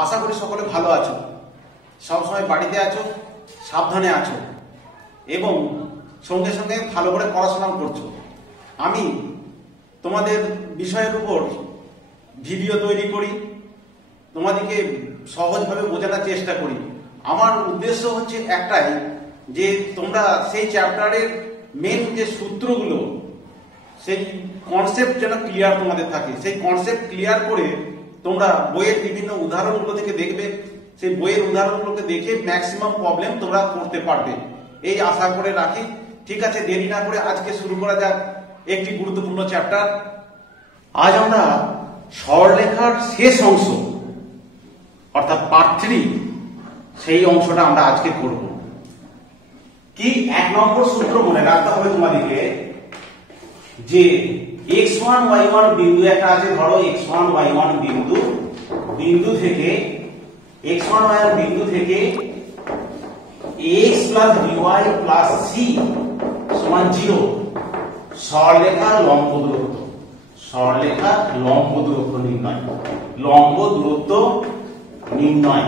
আশা করি সকলে ভালো আছো, সবসময় বাড়িতে আছো, সাবধানে আছো এবং সঙ্গে সঙ্গে ভালো করে পড়াশোনা করছো। আমি তোমাদের বিষয়ের উপর ভিডিও তৈরি করি, তোমাদেরকে সহজভাবে বোঝানোর চেষ্টা করি। আমার উদ্দেশ্য হচ্ছে একটাই, যে তোমরা সেই চ্যাপ্টারের মেন যে সূত্রগুলো, সেই কনসেপ্ট যেন ক্লিয়ার তোমাদের থাকে। সেই কনসেপ্ট ক্লিয়ার করে তোমরা বইয়ের বিভিন্ন উদাহরণগুলো থেকে দেখবে, সেই বইয়ের উদাহরণগুলোকে দেখে ম্যাক্সিমাম প্রবলেম তোমরা করতে পারবে, এই আশা করে রাখি। ঠিক আছে, দেরি না করে আজকে শুরু করা যাক একটি গুরুত্বপূর্ণ চ্যাপ্টার। আজ আমরা সরলরেখার শেষ অংশ অর্থাৎ পার্ট 3 সেই অংশটা আমরা আজকে করব। কি 1 নম্বর সূত্র মনে রাখতে হবে তোমাদেরকে, যে x1 y1 বিন্দু একটা আছে। ধরো x1 y1 বিন্দু থেকে x1 y1 বিন্দু থেকে x plus by plus c সমান 0 সরলরেখার লম্ব দূরত্ব। সরলরেখার লম্ব দূরত্ব নির্ণয়, লম্ব দূরত্ব নির্ণয়।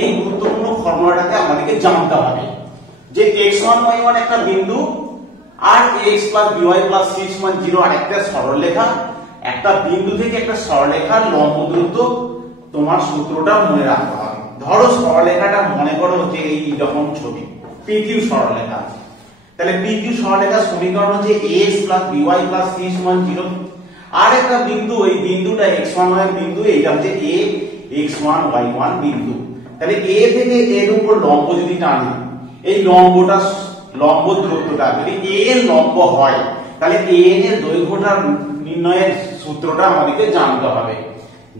এই গুরুত্বপূর্ণ ফর্মুলাটাকে আমাদেরকে জানতে হবে যে x1 y1 একটা বিন্দু আর x plus by plus c সমান 0 আরেকটা সরলরেখা। একটা বিন্দু থেকে একটা সরলরেখার লম্ব দূরত্ব তোমার সূত্রটা মনে রাখতে হবে। ধরো সরলরেখাটা মনে করো হচ্ছে এই রকম ছবি, PQ সরলরেখা। তাহলে PQ সরলরেখার সমীকরণ হচ্ছে x plus by plus c সমান 0। আর একটা বিন্দু, এই বিন্দুটা x1 y বিন্দু, এইটা হচ্ছে a x1 y1 বিন্দু। তাহলে a থেকে এর উপর লম্ব যদি টানি, এই লম্বটা লম্ব দূরত্বটা যদি a এর লম্ব হয়, তাহলে a এর দৈর্ঘ্যটা নির্ণয়ের সূত্রটা আমাদেরকে জানতে হবে।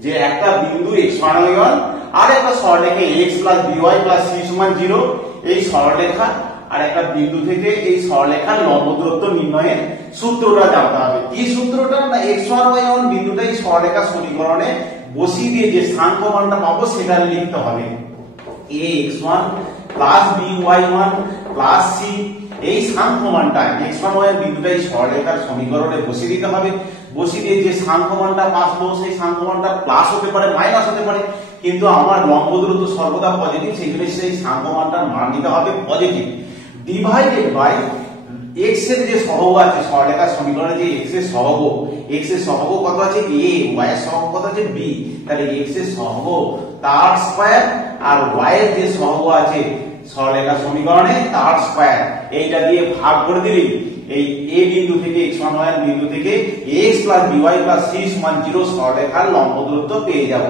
যে একটা বিন্দু x1 y1 আর একটা সরলরেখা x plus by plus c সমান 0, এই সরলরেখা আর একটা বিন্দু থেকে এই সরলরেখার লম্ব দূরত্ব নির্ণয়ের সূত্রটা জানতে হবে। কি সূত্রটা? না x1 y1 বিন্দুটা এই সরলরেখার সমীকরণে বসিয়ে দিয়ে যে স্থানাঙ্ক মানটা পাবো সেটা লিখতে হবে। ax1 plus by1 plus c, এই স্থানাঙ্ক মানটা x1 y1 বিন্দুটা এই সরলরেখার সমীকরণে বসিয়ে দিতে হবে। বসিয়ে দিয়ে যে স্থানাঙ্ক মানটা পাবো সেই স্থানাঙ্ক মানটা প্লাস হতে পারে, মাইনাস হতে পারে, কিন্তু আমার লম্ব দূরত্ব সর্বদা পজিটিভ, সেই জন্য সেই স্থানাঙ্ক মানটার মান নিতে হবে পজিটিভ। ডিভাইডেড বাই x এর যে সহগ আছে সরলরেখার সমীকরণে, যে x এর সহগ, x এর সহগ কত আছে a, y এর সহগ কত আছে b। তাহলে x এর সহগ তার স্কয়ার আর y এর যে সহগ আছে সরলরেখার সমীকরণে তার স্কয়ার, এইটা দিয়ে ভাগ করে দিলে এই a বিন্দু থেকে x1 y1 বিন্দু থেকে x plus by plus c সমান 0 সরলরেখার লম্ব দূরত্ব পেয়ে যাব।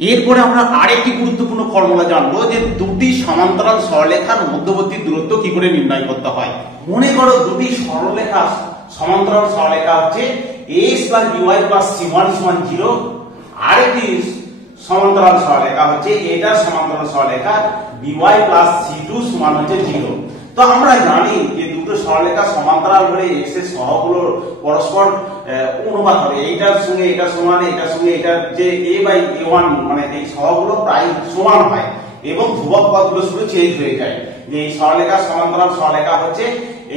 এরপরে আমরা আরেকটি গুরুত্বপূর্ণ ফর্মুলা জানবো, যে দুটি সমান্তরাল সরলরেখার মধ্যবর্তী দূরত্ব কি করে নির্ণয় করতে হয়। মনে করো দুটি সরলরেখা, সমান্তরাল সরলরেখা হচ্ছে x plus by plus c1 সমান 0, আরেকটি সমান্তরাল সরলরেখা হচ্ছে এটার সমান্তরাল সরলরেখা by plus c2 সমান হচ্ছে 0। তো আমরা জানি যে দুটো সরলরেখা সমান্তরাল হলে x এর সহগগুলো পরস্পর অনুপাত হবে, এইটার সঙ্গে এটা সমান, এটার সঙ্গে এটার যে a by a1 মানে এই সহগগুলো প্রায় সমান হয় এবং ধ্রুবক পদগুলো শুধু চেঞ্জ হয়ে যায়। যে এই সরলরেখা সমান্তরাল সরলরেখা হচ্ছে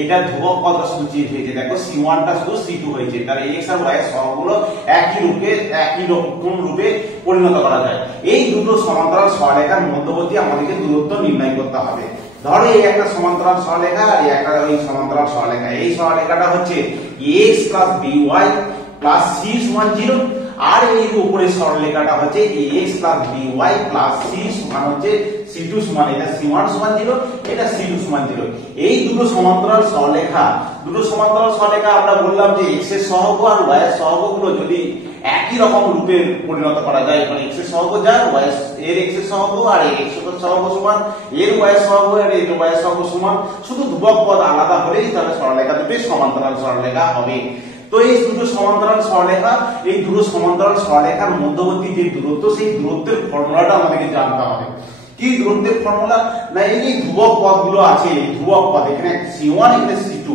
এটা ধ্রুবক পদটা শুধু চেঞ্জ হয়েছে, দেখো c1 টা শুধু c2 হয়েছে। তাহলে x আর y এর সহগগুলো একই রকম রূপে পরিণত করা যায়। এই দুটো সমান্তরাল সরলরেখার মধ্যবর্তী আমাদেরকে দূরত্ব নির্ণয় করতে হবে। ধরো এই একটা সমান্তরাল সরলরেখা আর এই একটা ওই সমান্তরাল সরলরেখা। এই সরলরেখাটা হচ্ছে x plus by plus c সমান 0, আর এই উপরের সরলরেখাটা হচ্ছে x plus by plus c সমান হচ্ছে c2 সমান, এটা c1 সমান 0, এটা c2 সমান 0। এই দুটো সমান্তরাল সরলরেখা, আমরা বললাম যে x এর সহগ আর y এর সহগগুলো যদি একই রকম রূপে পরিণত করা যায়, মানে x এর সহগ যার y এর x এর সহগ আর এর x এর সহগ সমান, এর y এর সহগ আর এর y এর সহগ সমান, শুধু ধ্রুবক পদ আলাদা হলেই তাহলে সরলরেখা দুটো সমান্তরাল সরলরেখা হবে। তো এই দুটো সমান্তরাল সরলরেখা, এই দুটো সমান্তরাল সরলরেখার মধ্যবর্তী যে দূরত্ব, সেই দূরত্বের ফর্মুলাটা আমাদেরকে জানতে হবে। কি দূরত্বের ফর্মুলা? না এই যে ধ্রুবক পদগুলো আছে, ধ্রুবক পদ এখানে c1 এখানে c2,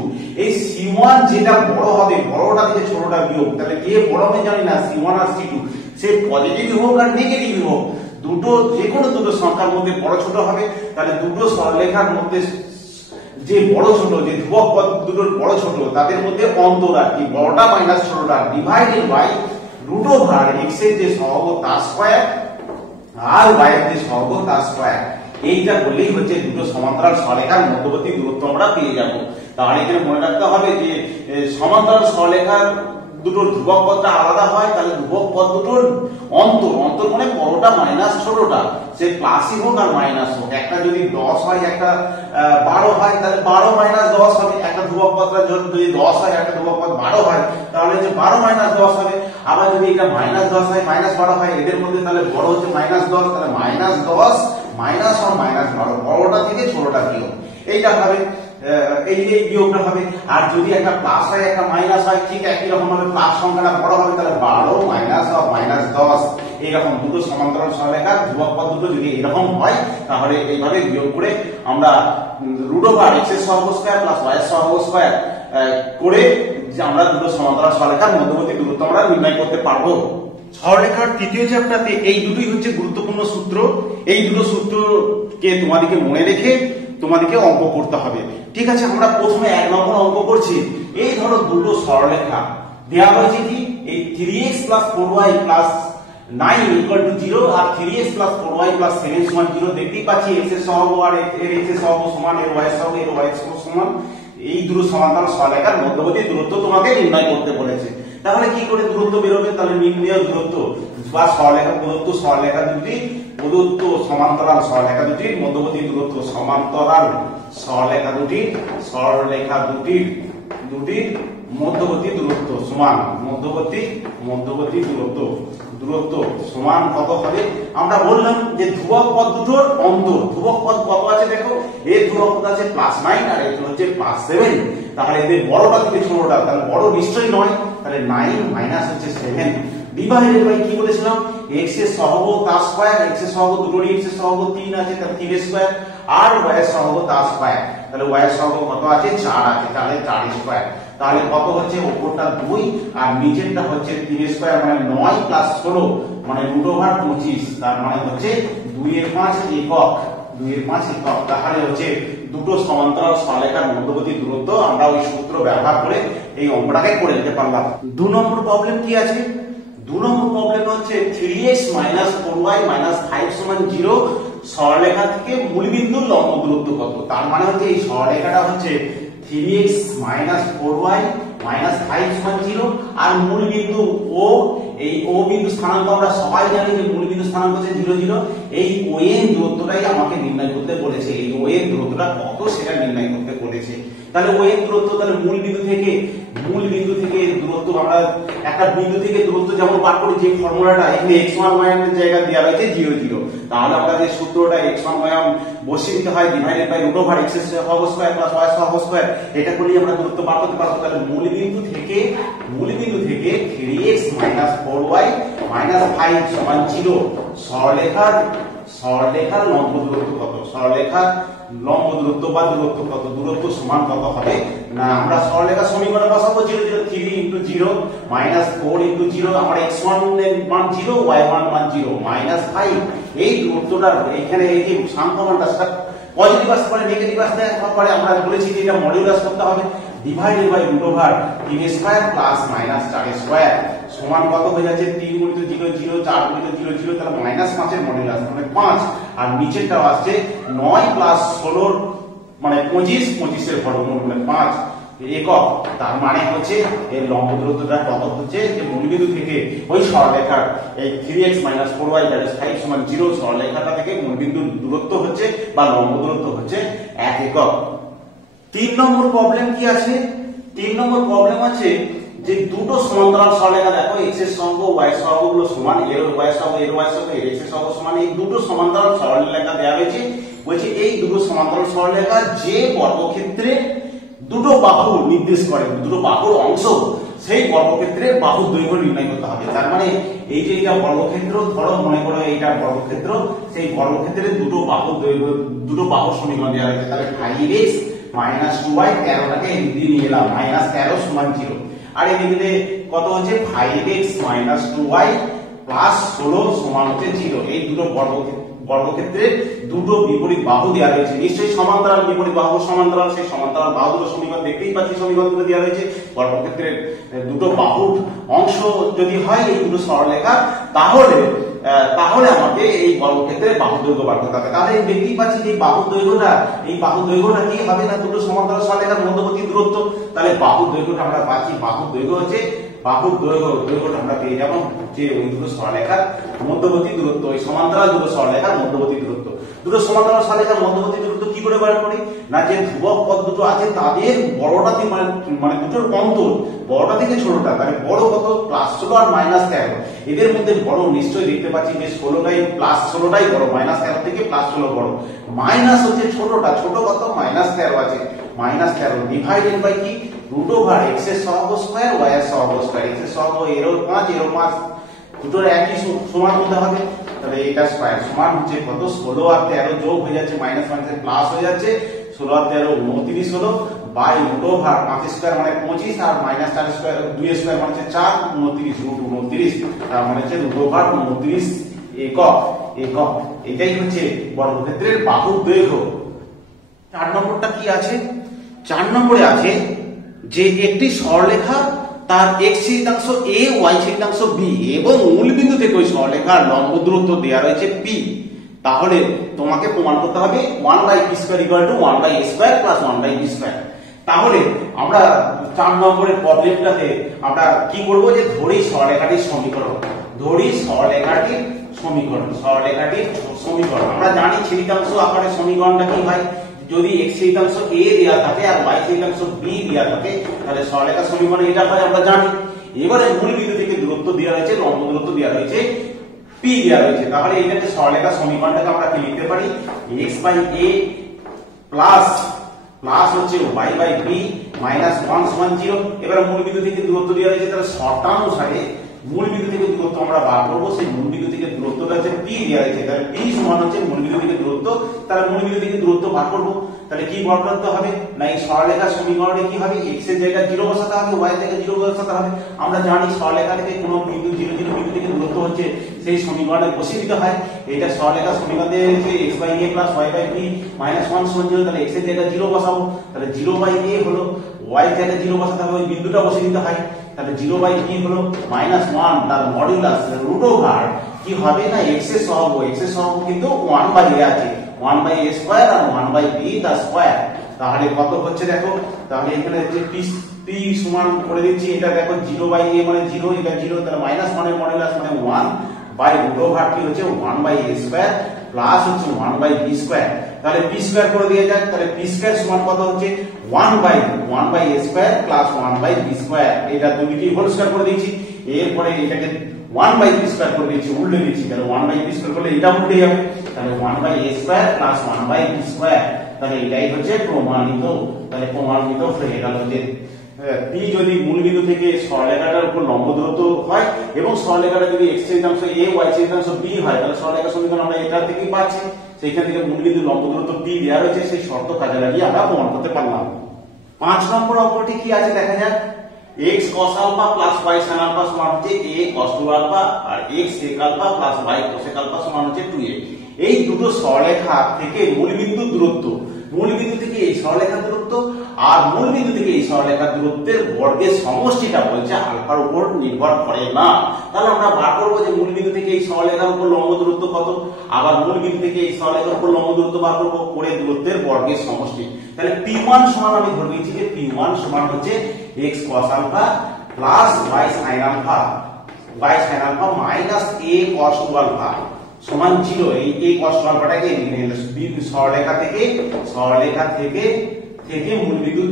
এই c1 যেটা বড় হবে, বড়টা থেকে ছোটটা বিয়োগ, তাহলে কে বড় হবে জানি না, c1 আর c2, সে পজিটিভ হোক আর নেগেটিভ হোক, দুটো যে কোনো দুটো সংখ্যার মধ্যে বড় ছোট হবে। তাহলে দুটো সরলরেখার মধ্যে যে বড় ছোট, যে ধ্রুবক পদ দুটোর বড় ছোট, তাদের মধ্যে অন্তর আর কি, বড়টা মাইনাস ছোটটা, divided by root over x এর যে সহগ তার স্কয়ার আর ওয়াই এর যে সহগ তার স্কয়ার। এইটা বললেই হচ্ছে দুটো সমান্তরাল সরলরেখার মধ্যবর্তী দূরত্ব আমরা পেয়ে যাব। তাহলে এখানে মনে রাখতে হবে যে সমান্তরাল সরলরেখার দুটোর ধ্রুবক পদটা আলাদা হয়, তাহলে ধ্রুবক পদ দুটোর অন্তর মানে বড়টা মাইনাস ছোটটা, সে প্লাসই হোক আর মাইনাস হোক। একটা যদি 10 হয় একটা 12 হয়, তাহলে 12 মাইনাস 10 হবে। একটা ধ্রুবক পদটা যদি 10 হয়, একটা ধ্রুবক পদ 12 হয়, তাহলে যে 12 মাইনাস 10 হবে। আবার যদি এটা মাইনাস 10 হয়, মাইনাস 12 হয়, এদের মধ্যে তাহলে বড় হচ্ছে মাইনাস 10, তাহলে মাইনাস 10 মাইনাস আর মাইনাস 12, বড়টা থেকে ছোটটা বিয়োগ, এইটা হবে। এই বিয়োগটা হবে। আর যদি একটা প্লাস হয় একটা মাইনাস হয়, ঠিক একই রকম ভাবে প্লাস সংখ্যাটা বড় হবে, তাহলে 12 মাইনাস আর মাইনাস 10, এইরকম দুটো সমান্তরাল সরলরেখার ধ্রুবক পদ দুটো যদি এরকম হয়, তাহলে এইভাবে বিয়োগ করে আমরা রুট ওভার এক্স এর সহগ স্কয়ার প্লাস ওয়াই এর সহগ স্কয়ার করে যে আমরা দুটো সমান্তরাল সরলরেখার মধ্যবর্তী দূরত্ব আমরা নির্ণয় করতে পারবো। সরলরেখার তৃতীয় চ্যাপ্টারে এই দুটোই হচ্ছে গুরুত্বপূর্ণ সূত্র। এই দুটো সূত্রকে তোমাদেরকে মনে রেখে তোমাদেরকে অঙ্ক করতে হবে। ঠিক আছে, আমরা প্রথমে 1 নম্বর অঙ্ক করছি। এই ধরো দুটো সরলরেখা দেওয়া হয়েছে কি, এই 3x 4y 9 0 আর 3x 4y 7 0। দেখতেই পাচ্ছি x এর সহগ আর এর x এর সহগ সমান, এর y এর সহগ এর y এর সহগ সমান। এই দুটো সমান্তরাল সরলরেখার মধ্যবর্তী দূরত্ব তোমাকে নির্ণয় করতে বলেছে। তাহলে কি করে দূরত্ব বেরোবে? তাহলে নির্ণেয় দূরত্ব বা সরলরেখা প্রদত্ত সরলরেখা দুটি প্রদত্ত সমান্তরাল সরলরেখা দুটির মধ্যবর্তী দূরত্ব, সমান্তরাল সরলরেখা দুটির মধ্যবর্তী দূরত্ব সমান মধ্যবর্তী দূরত্ব সমান কত হবে? আমরা বললাম যে ধ্রুবক পদ দুটোর অন্তর, ধ্রুবক পদ কত আছে দেখো, এর ধ্রুবক পদ আছে +9 আর এর হচ্ছে +7। তাহলে এদের বড়টা থেকে ছোটটা, তাহলে বড় নিশ্চয়ই নয়, তাহলে 9 মাইনাস হচ্ছে 7 ডিভাইডেড বাই কি বলেছিলাম, x এর সহগ তার স্কয়ার, x এর সহগ দুটোরই x এর সহগ 3 আছে, তাহলে 3 স্কয়ার, আর y এর সহগ তার স্কয়ার, তাহলে y এর সহগ কত আছে 4 আছে, তাহলে 4 স্কয়ার। তাহলে কত হচ্ছে, উপরটা 2 আর নিচেরটা হচ্ছে 3 স্কয়ার, মানে 9 + 16 মানে রুট ওভার 25, তার মানে হচ্ছে 2 এর 5 একক, 2 এর 5 একক। তাহলে হচ্ছে দুটো সমান্তরাল সরলরেখার মধ্যবর্তী দূরত্ব আমরা ওই সূত্র ব্যবহার করে এই অঙ্কটাকে করে নিতে পারলাম। 2 নম্বর প্রবলেম কি আছে? 2 নম্বর প্রবলেম হচ্ছে 3x 4y 5 0 সরলরেখা থেকে মূলবিন্দুর লম্ব দূরত্ব কত? তার মানে হচ্ছে এই সরলরেখাটা হচ্ছে 3x 4y 5 0 আর মূলবিন্দু O, এই O বিন্দু স্থানাঙ্ক আমরা সবাই জানি যে মূলবিন্দু স্থানাঙ্ক হচ্ছে 0 0। এই O এর দূরত্বটাই আমাকে নির্ণয় করতে বলেছে। এই O এর দূরত্বটা কত সেটা নির্ণয় করতে বলেছে। তাহলে O এর দূরত্ব, তাহলে মূলবিন্দু থেকে দূরত্ব, আমরা একটা বিন্দু থেকে দূরত্ব যেমন বার করি, যে ফর্মুলাটা এখানে x1 y এর জায়গায় দেওয়া রয়েছে 0 0, তাহলে আমরা যে সূত্রটা x1 y বসিয়ে দিতে হয় divided by root over x এর সহগ স্কয়ার প্লাস y এর সহগ স্কয়ার, এটা করলেই আমরা দূরত্ব বার করতে পারবো। তাহলে মূলবিন্দু থেকে 3x 4y 5 0 সরলরেখার লম্ব দূরত্ব কত? সরলরেখার লম্ব দূরত্ব বা দূরত্ব কত? দূরত্ব সমান কত হবে না, আমরা সরলরেখা সমীকরণে বসাবো 0 0 3 * 0 -4 * 0, আমরা x1 এর মান 0 y1 মান 0 -5। এই দূরত্বটা এখানে এই যে সংখ্যামানটা সেটা পজিটিভ আসতে পারে, নেগেটিভ আসতে পারে, আমরা বলেছি যে এটা মডুলাস করতে হবে, divided by root over 3 square plus minus 4 square সমান কত হয়ে যাচ্ছে 3 * 0 0 4 * 0 0, তাহলে -5 এর মডুলাস মানে 5, আর নিচেরটাও আসছে 9 + 16 মানে 25 এর বর্গমূল মানে 5 একক। তার মানে হচ্ছে এর লম্ব দূরত্বটা কত হচ্ছে, যে মূলবিন্দু থেকে ওই সরলরেখার এই 3x 4y 5 0 সরলরেখাটা থেকে মূলবিন্দুর দূরত্ব হচ্ছে বা লম্ব দূরত্ব হচ্ছে 1 একক। 3 নম্বর প্রবলেম কি আছে? 3 নম্বর প্রবলেম আছে যে দুটো সমান্তরাল সরলরেখা দেখো, x এর সহগ y এর সহগগুলো সমান, এর y এর সহগ এর y এর সহগ এর x এর সহগ সমান। এই দুটো সমান্তরাল সরলরেখা দেওয়া হয়েছে, বলছে এই দুটো সমান্তরাল সরলরেখা যে বর্গক্ষেত্রে দুটো বাহু নির্দেশ করে, দুটো বাহুর অংশ, সেই বর্গক্ষেত্রে বাহুর দৈর্ঘ্য নির্ণয় করতে হবে। তার মানে এই যে এটা বর্গক্ষেত্র, ধরো মনে করো এইটা বর্গক্ষেত্র, সেই বর্গক্ষেত্রে দুটো বাহুর দৈর্ঘ্য, দুটো বাহুর সমীকরণ দেওয়া হয়েছে। তাহলে 5x - 2y 13টাকে এদিকে নিয়ে এলাম -13 = 0, আর এদিকে কত হচ্ছে 5x - 2y প্লাস 16 সমান হচ্ছে 0। এই দুটো বর্গক্ষেত্রে দুটো বিপরীত বাহু দেওয়া রয়েছে, নিশ্চয়ই সমান্তরাল বিপরীত বাহু সমান্তরাল, সেই সমান্তরাল বাহু দুটো সমীকরণ দেখতেই পাচ্ছি, সমীকরণগুলো দেওয়া রয়েছে। বর্গক্ষেত্রের দুটো বাহুর অংশ যদি হয় এই দুটো সরলরেখা, তাহলে আমাকে এই বর্গক্ষেত্রের বাহু দৈর্ঘ্য বার করতে হবে। তাহলে দেখতেই পাচ্ছি যে বাহু দৈর্ঘ্যটা কি হবে না দুটো সমান্তরাল সরলরেখার মধ্যবর্তী দূরত্ব। তাহলে বাহু দৈর্ঘ্যটা আমরা পাচ্ছি, বাহুর দৈর্ঘ্যটা আমরা পেয়ে যাবো যে ওই দুটো সরলরেখার মধ্যবর্তী দূরত্ব, ওই সমান্তরাল দুটো সরলরেখার মধ্যবর্তী দূরত্ব। দুটো সমান্তরাল সরলরেখার মধ্যবর্তী দূরত্ব কি করে বার করি না, যে ধ্রুবক পদ দুটো আছে তাদের বড়টা থেকে মানে দুটোর অন্তর বড়টা থেকে ছোটটা, তাহলে বড় কত +16 আর -13, এদের মধ্যে বড় নিশ্চয়ই দেখতে পাচ্ছি যে 16টাই +16টাই বড়, -13 থেকে +16 বড়, মাইনাস হচ্ছে ছোটটা, ছোট কত -13 আছে, -13 ডিভাইডেড বাই কি √x এর সহগ স্কয়ার y এর সহগ স্কয়ার, x এর সহগ এরও 5 এরও 5, দুটোর একই সমান হতে হবে। তাহলে এটা স্কয়ার সমান হচ্ছে কত 16 আর 13 যোগ হয়ে যাচ্ছে মাইনাস মাইনাসে প্লাস হয়ে যাচ্ছে, 16 আর 13 29 হলো, বাই √5 স্কয়ার মানে 25 আর -4 স্কয়ার 2 স্কয়ার মানে হচ্ছে 4, 29 তার মানে হচ্ছে √29 একক। এটাই হচ্ছে বর্গক্ষেত্রের বাহুর দৈর্ঘ্য। 4 নম্বরটা কি আছে? 4 নম্বরে আছে যে একটি সরলরেখা তার x ছেদিতাংশ a y ছেদিতাংশ b এবং মূলবিন্দু থেকে ওই সরলরেখার লম্ব দূরত্ব দেওয়া রয়েছে p, তাহলে তোমাকে প্রমাণ করতে হবে 1/p² = 1/a² + 1/b²। তাহলে আমরা 4 নম্বরের প্রবলেমটাতে আমরা কি করব, যে ধরি সরলরেখাটির সমীকরণ আমরা জানি ছেদিতাংশ আকারে সমীকরণটা কি হয়, যদি x ছেদিতাংশ a দেয়া থাকে আর y ছেদিতাংশ b দেয়া থাকে তাহলে সরলরেখার সমীকরণ এটা হয় আমরা জানি। এবারে মূলবিন্দু থেকে দূরত্ব দেওয়া হয়েছে, লম্ব দূরত্ব দেওয়া হয়েছে, p দেওয়া হয়েছে, তাহলে এটাকে সরলরেখার সমীকরণটাকে আমরা কি লিখতে পারি, x/a প্লাস হচ্ছে y/b -1 = 0। এবারে মূলবিন্দু থেকে দূরত্ব দেওয়া হয়েছে, তাহলে শর্তানুসারে মূলবিন্দু থেকে দূরত্ব আমরা বার করব, সেই মূলবিন্দু থেকে দূরত্বটা হচ্ছে p দেওয়া হয়েছে, তাহলে p সমান হচ্ছে মূলবিন্দু থেকে দূরত্ব, তাহলে মূলবিন্দু থেকে দূরত্ব বার করব। তাহলে কি বার করতে হবে না, এই সরলরেখার সমীকরণে কি হবে, x এর জায়গায় 0 বসাতে হবে, y এর জায়গায় 0 বসাতে হবে। আমরা জানি সরলরেখা থেকে কোনো বিন্দু 0 0 বিন্দু থেকে দূরত্ব হচ্ছে সেই সমীকরণে বসিয়ে দিতে হয়। এটা সরলরেখার সমীকরণ দিয়ে হচ্ছে x/a + y/b -1 = 0, তাহলে x এর জায়গায় 0 বসাবো, তাহলে 0/a হলো, y এর জায়গায় 0 বসাতে হবে, ওই বিন্দুটা বসিয়ে দিতে হয়, তাহলে 0/b হলো -1, তার মডুলাস √ওভার কি হবে না x এর সহগ কিন্তু 1/a আছে, 1/a² আর 1/b তার স্কয়ার, তাহলে কত হচ্ছে দেখো, তাহলে এখানে হচ্ছে p সমান করে দিচ্ছি, এটা দেখো 0/a মানে 0, এটা 0, তাহলে -1 এর মডুলাস মানে 1/√ওভার কি হচ্ছে 1/a² প্লাস হচ্ছে 1/b², তাহলে p² করে দিয়ে যাক, তাহলে p² সমান কত হচ্ছে 1/a² প্লাস 1/b², এটা দুইটি হোল স্কয়ার করে দিয়েছি, এরপরে এটাকে 1/b² করে দিয়েছি, উল্টে দিয়েছি, তাহলে 1/b² করলে এটা উল্টে যাবে, তাহলে 1/a² প্লাস 1/b², তাহলে এটাই হচ্ছে প্রমাণিত। তাহলে প্রমাণিত হয়ে গেল যে p যদি মূলবিন্দু থেকে সরলরেখাটার উপর লম্ব দূরত্ব হয় এবং সরলরেখাটা যদি x ছেদিতাংশ a y ছেদিতাংশ b হয়, তাহলে সরলরেখার সমীকরণ আমরা এটা থেকেই পাচ্ছি, সেইখান থেকে মূলবিন্দু লম্ব দূরত্ব p দেওয়া রয়েছে, সেই শর্ত কাজে লাগিয়ে আমরা প্রমাণ করতে পারলাম। 5 নম্বর অঙ্কটি কি আছে দেখা যাক, x cos α + y sin α সমান হচ্ছে a cos 2α R x sec α + y cosec α সমান হচ্ছে 2a। এই দুটো সরলরেখা থেকে মূলবিন্দুর দূরত্ব, মূলবিন্দু থেকে এই সরলরেখার দূরত্ব আর মূলবিন্দু থেকে এই সরলরেখার দূরত্বের বর্গের সমষ্টিটা বলছে আলফার উপর নির্ভর করে না। তাহলে আমরা বার করব যে মূলবিন্দু থেকে এই সরলরেখার উপর লম্ব দূরত্ব কত, আবার মূলবিন্দু থেকে এই সরলরেখার উপর লম্ব দূরত্ব বার করব করে দূরত্বের বর্গের সমষ্টি। তাহলে p1 সমান আমি ধরে নিয়েছি যে p1 সমান হচ্ছে x cos α plus y sin α minus a cos 2α সমান 0। এই a cos 2αটাকে সরলরেখা থেকে মূলবিন্দু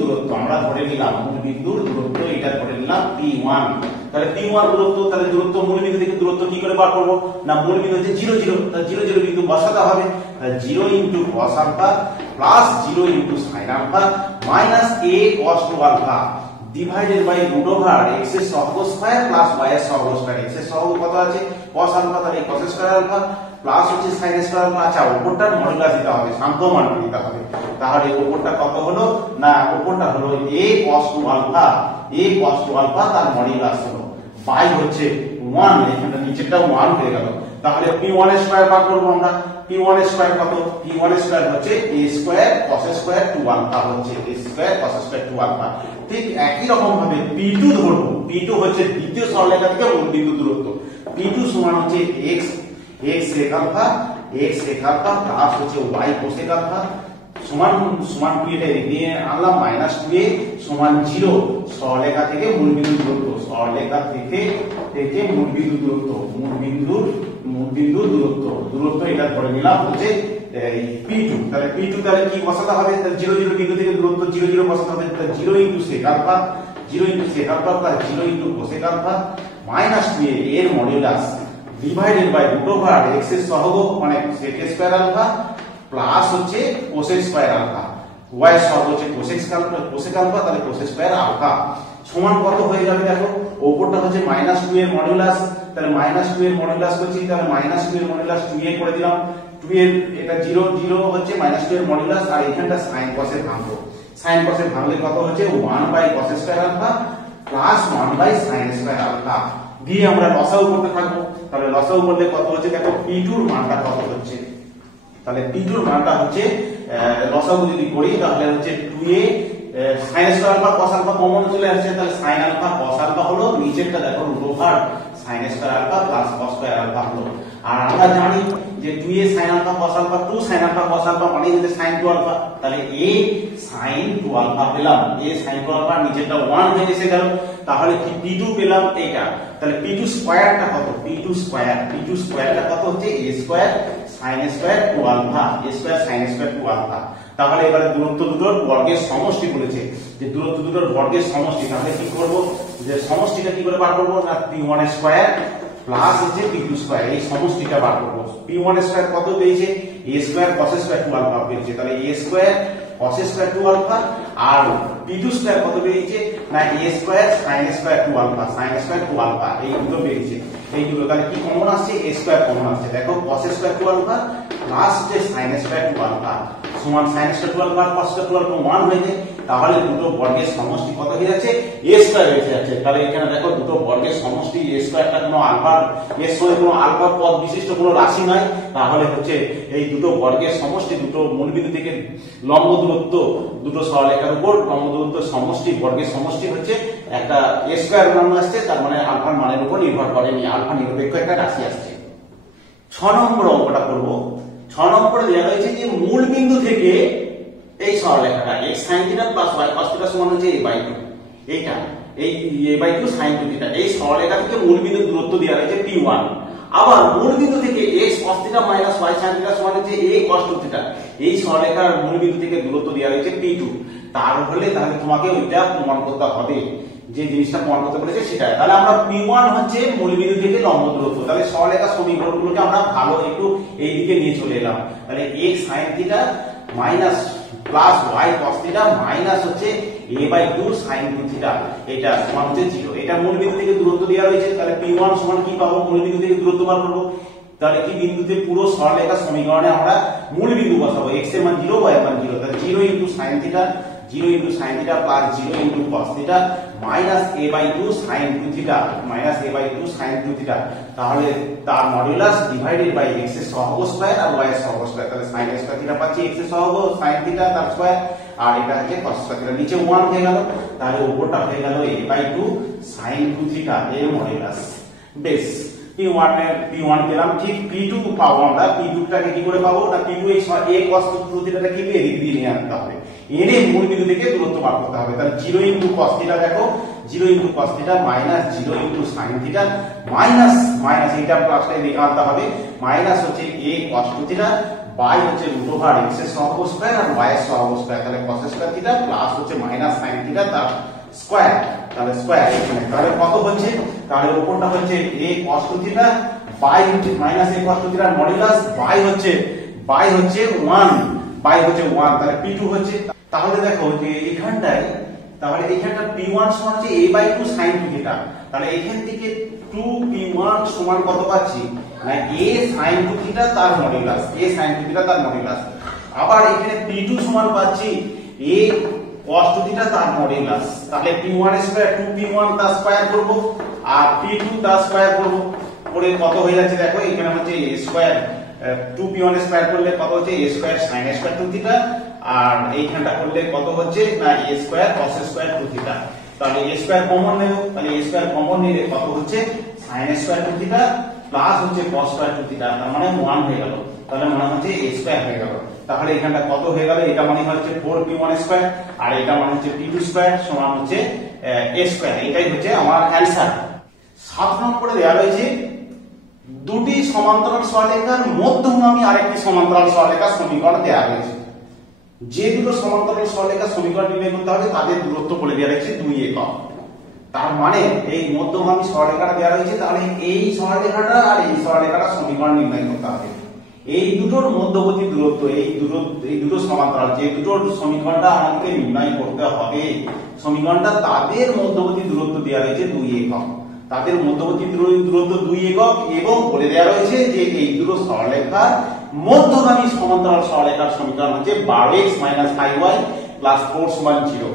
দূরত্ব আমরা ধরে নিলাম, মূলবিন্দুর দূরত্ব এটা ধরে নিলাম p1। তাহলে p1 দূরত্ব, তাহলে দূরত্ব মূলবিন্দু থেকে দূরত্ব কি করে বার করব না, মূলবিন্দু হচ্ছে 0 0, তাহলে 0 0 বিন্দু বসাতে হবে, তাহলে 0 * cos α plus 0 * sin α minus a cos 2α divided by √ওভার x এর সহগ স্কয়ার প্লাস y এর সহগ স্কয়ার। x এর সহগ কত আছে cos α, তাহলে cos স্কয়ার α প্লাস হচ্ছে sin স্কয়ার α, আচ্ছা উপরটার মডুলাস দিতে হবে, সাম্য মান দিতে হবে, তাহলে উপরটা কত হলো না, উপরটা হলো a cos 2α তার মডুলাস হলো বাই হচ্ছে 1, এখানে নিচেরটা 1 হয়ে গেল। তাহলে p1 এর স্কয়ার বার করব আমরা। p1 এর স্কয়ার কত? p1 এর স্কয়ার হচ্ছে a স্কয়ার cos স্কয়ার 2α হচ্ছে a স্কয়ার cos স্কয়ার 2α। ঠিক একই রকম ভাবে p2 ধরব। p2 হচ্ছে দ্বিতীয় সরলরেখা থেকে মূল বিন্দু দূরত্ব। p2 সমান হচ্ছে x sec আলফা প্লাস হচ্ছে y cosec আলফা সমান 2 এটা এগিয়ে আনলাম -2a সমান 0 সরলরেখা থেকে মূল বিন্দু দূরত্ব। সরলরেখা থেকে মূল বিন্দু দূরত্ব, মূল বিন্দু দূরত্ব এটা ধরে নিলাম হচ্ছে এই p2। তাহলে p2 তাহলে কি বসাতে হবে? তাহলে 0 0 বিন্দু থেকে দূরত্ব 0 0 বসাতে হবে। তাহলে 0 * sec alpha 0 * sec alpha plus 0 * cosec alpha -2a এর মডুলাস ডিভাইডেড বাই √ওভার x এর সহগ মানে sec স্কয়ার আলফা প্লাস হচ্ছে cosec স্কয়ার আলফা, y এর সহগ হচ্ছে cosec আলফা তাহলে cosec স্কয়ার আলফা সমান কত হয়ে যাবে? দেখো ওপরটা হচ্ছে -2 এর মডুলাস, তাহলে -2 এর মডুলাস করছি, তাহলে -2 এর মডুলাস 2a করে দিলাম। 2 এর এটা 0 0 হচ্ছে -2 এর মডুলাস আর এখানটা sin cos এর ভাঙবো। sin cos এর ভাঙলে কত হচ্ছে 1/cos square alpha plus 1/sin square alpha দিয়ে আমরা লসাগু করতে থাকবো। তাহলে লসাগু করলে কত হচ্ছে? দেখো p2 এর মানটা কত হচ্ছে? তাহলে p2 এর মানটা হচ্ছে লসাগু যদি করি তাহলে হচ্ছে 2a sin square alpha cos alpha common চলে আসছে, তাহলে sin আলফা cos আলফা হলো, নিচেরটা দেখো √ওভার sin square alpha plus cos square alpha হলো। আর আমরা জানি যে 2a sin alpha cos alpha 2 sin alpha cos alpha মানে হচ্ছে sin 2 আলফা, তাহলে a sin 2 আলফা পেলাম। a sin 2 আলফা নিচেরটা 1 হয়ে এসে গেল। তাহলে কি p2 পেলাম এইটা। তাহলে p2 স্কয়ারটা কত? p2 স্কয়ারটা কত হচ্ছে a square sin square 2 alpha a square sin square 2 alpha. তাহলে এবারে দূরত্ব দুটোর বর্গের সমষ্টি বলেছে যে দূরত্ব দুটোর বর্গের সমষ্টি। তাহলে কি করব? যে সমষ্টিটা কি করে বার করব? না p1 স্কয়ার প্লাস হচ্ছে p2 স্কয়ার এই সমষ্টিটা বার করব। p1 স্কয়ার কত পেয়েছে? a square cos square 2 alpha পেয়েছে, তাহলে a square cos square 2 alpha আর p2 স্কয়ার কত পেয়েছে? না a square sin square 2 alpha এই দুটো পেয়েছে। এই দুটো তাহলে কি কমন আসছে? a স্কয়ার কমন আসছে। দেখো cos স্কয়ার 2 আলফা প্লাস যে sin স্কয়ার 2 আলফা সমান sin square 2 alpha cos square 2 alpha 1 হয়ে যায়। তাহলে দুটো বর্গের সমষ্টি কত হয়ে যাচ্ছে? a স্কয়ার হয়ে যাচ্ছে। তাহলে এখানে দেখো দুটো বর্গের সমষ্টি a স্কয়ারটা কোনো আলফা এর সঙ্গে কোনো আলফা পদ বিশিষ্ট কোনো রাশি নাই, তাহলে হচ্ছে এই দুটো বর্গের সমষ্টি দুটো মূলবিন্দু থেকে লম্ব দূরত্ব দুটো সরলরেখার উপর লম্ব দূরত্ব সমষ্টি বর্গের সমষ্টি হচ্ছে একটা a স্কয়ার মান আসছে, তার মানে আলফার মানের উপর নির্ভর করেনি, আলফা নিরপেক্ষ একটা রাশি আসছে। 6 নম্বর অঙ্কটা করব। 6 নম্বরে দেওয়া হয়েছে যে মূল বিন্দু থেকে এই সরলরেখাটা x sin θ plus y cos θ সমান হচ্ছে a/2 এইটা এই a/2 sin 2θ এই সরলরেখা থেকে মূল বিন্দু দূরত্ব দেওয়া হয়েছে p1। আবার মূল বিন্দু থেকে x cos θ minus y sin θ সমান হচ্ছে a cos 2θ এই সরলরেখার মূল বিন্দু থেকে দূরত্ব দেওয়া হয়েছে p2। তাহলে তোমাকে ওইটা প্রমাণ করতে হবে, যে জিনিসটা প্রমাণ করতে বলেছে সেটা। তাহলে আমরা p1 হচ্ছে মূল বিন্দু থেকে লম্ব দূরত্ব। তাহলে সরলরেখার সমীকরণগুলোকে আমরা ভালো একটু এই দিকে নিয়ে চলে এলাম। তাহলে x sin θ minus plus y cos θ minus হচ্ছে a/2 sin 2θ এটা সমান হচ্ছে 0। এটা মূল বিন্দু থেকে দূরত্ব দেওয়া হয়েছে। তাহলে p1 সমান কি পাবো? মূল বিন্দু থেকে দূরত্ব বার করব। তাহলে কি বিন্দুতে পুরো সরলরেখার সমীকরণে আমরা মূল বিন্দু বসাবো, x এর মান 0 y এর মান 0। তাহলে 0 * sin θ 0 * sin θ plus 0 * cos θ minus a/2 sin 2θ minus a/2 sin 2θ। তাহলে তার মডুলাস ডিভাইডেড বাই x এর সহগ স্কয়ার আর y এর সহগ স্কয়ার। তাহলে sin স্কয়ার θ পাচ্ছি x এর সহগ sin θ তার স্কয়ার আর এটা হচ্ছে cos স্কয়ার θ নিচে 1 হয়ে গেল। তাহলে উপরটা হয়ে গেল a/2 sin 2θ এর মডুলাস। বেশ p1 পেলাম। ঠিক p2 পাবো আমরা। p2 টাকে কি করে পাবো? না p2 এই a cos 2θ টা কি এদিক দিয়ে নিয়ে আনতে হবে, এনে মূল বিন্দু থেকে দূরত্ব বার করতে হবে। তাহলে 0 * cos θ দেখো 0 * cos θ মাইনাস 0 * sin θ মাইনাস এইটা প্লাসটা এদিকে আনতে হবে, মাইনাস হচ্ছে a cos 2θ বাই হচ্ছে √ওভার x এর সহগ স্কয়ার আর y এর সহগ স্কয়ার। তাহলে cos স্কয়ার θ প্লাস হচ্ছে মাইনাস sin θ তার স্কয়ার। তাহলে স্কয়ার এখানে তাহলে কত হচ্ছে? তাহলে উপরটা হচ্ছে a cos 2θ by minus a cos 2θ modulus by হচ্ছে 1 তাহলে p2 হচ্ছে। তাহলে দেখো যে এখানটায় তাহলে এখানটা p1 সমান হচ্ছে a/2 sin 2θ। তাহলে এখান থেকে 2p1 সমান কত পাচ্ছি? না a sin 2θ তার মডুলাস আবার এখানে p2 সমান পাচ্ছি a cos 2θ তার মডুলাস। তাহলে p1 স্কয়ার 2p1 তার স্কয়ার করব আর p2 তার স্কয়ার করব, করে কত হয়ে যাচ্ছে দেখো এখানে হচ্ছে a স্কয়ার 2p1 স্কয়ার করলে কত হচ্ছে a square sin square 2 theta, আর এইখানটা করলে কত হচ্ছে না a square cos square 2 theta. তাহলে a স্কয়ার কমন নেব, তাহলে a স্কয়ার কমন নিলে কত হচ্ছে sin স্কয়ার 2 থিটা প্লাস হচ্ছে cos স্কয়ার 2 থিটা, তার মানে 1 হয়ে গেল। তাহলে মানে হচ্ছে a স্কয়ার হয়ে গেল। তাহলে এখানটা কত হয়ে গেল, এটা মানে হচ্ছে 4p1 স্কয়ার আর এটা মানে হচ্ছে p2 স্কয়ার সমান হচ্ছে a স্কয়ার। এটাই হচ্ছে আমার অ্যানসার। 7 নম্বরে দেওয়া রয়েছে দুটি সমান্তরাল সরলরেখার মধ্যগামী আরেকটি সমান্তরাল সরলরেখার সমীকরণ দেওয়া রয়েছে। যে দুটো সমান্তরাল সরলরেখার সমীকরণ নির্ণয় করতে হবে তাদের দূরত্ব বলে দেওয়া রয়েছে 2 একক। তার মানে এই মধ্যগামী সরলরেখাটা দেওয়া রয়েছে, তাহলে এই সরলরেখাটা আর এই সরলরেখাটা সমীকরণ নির্ণয় করতে হবে। এই দুটোর মধ্যবর্তী দূরত্ব, এই দুটো সমান্তরাল যে দুটোর সমীকরণটা আমাকে নির্ণয় করতে হবে, সমীকরণটা তাদের মধ্যবর্তী দূরত্ব দেওয়া রয়েছে 2 একক। তাদের মধ্যবর্তী দূরত্ব 2 একক এবং বলে দেওয়া রয়েছে যে এই দুটো সরলরেখার মধ্যগামী সমান্তরাল সরলরেখার সমীকরণ হচ্ছে 12x - 5y + 4 = 0।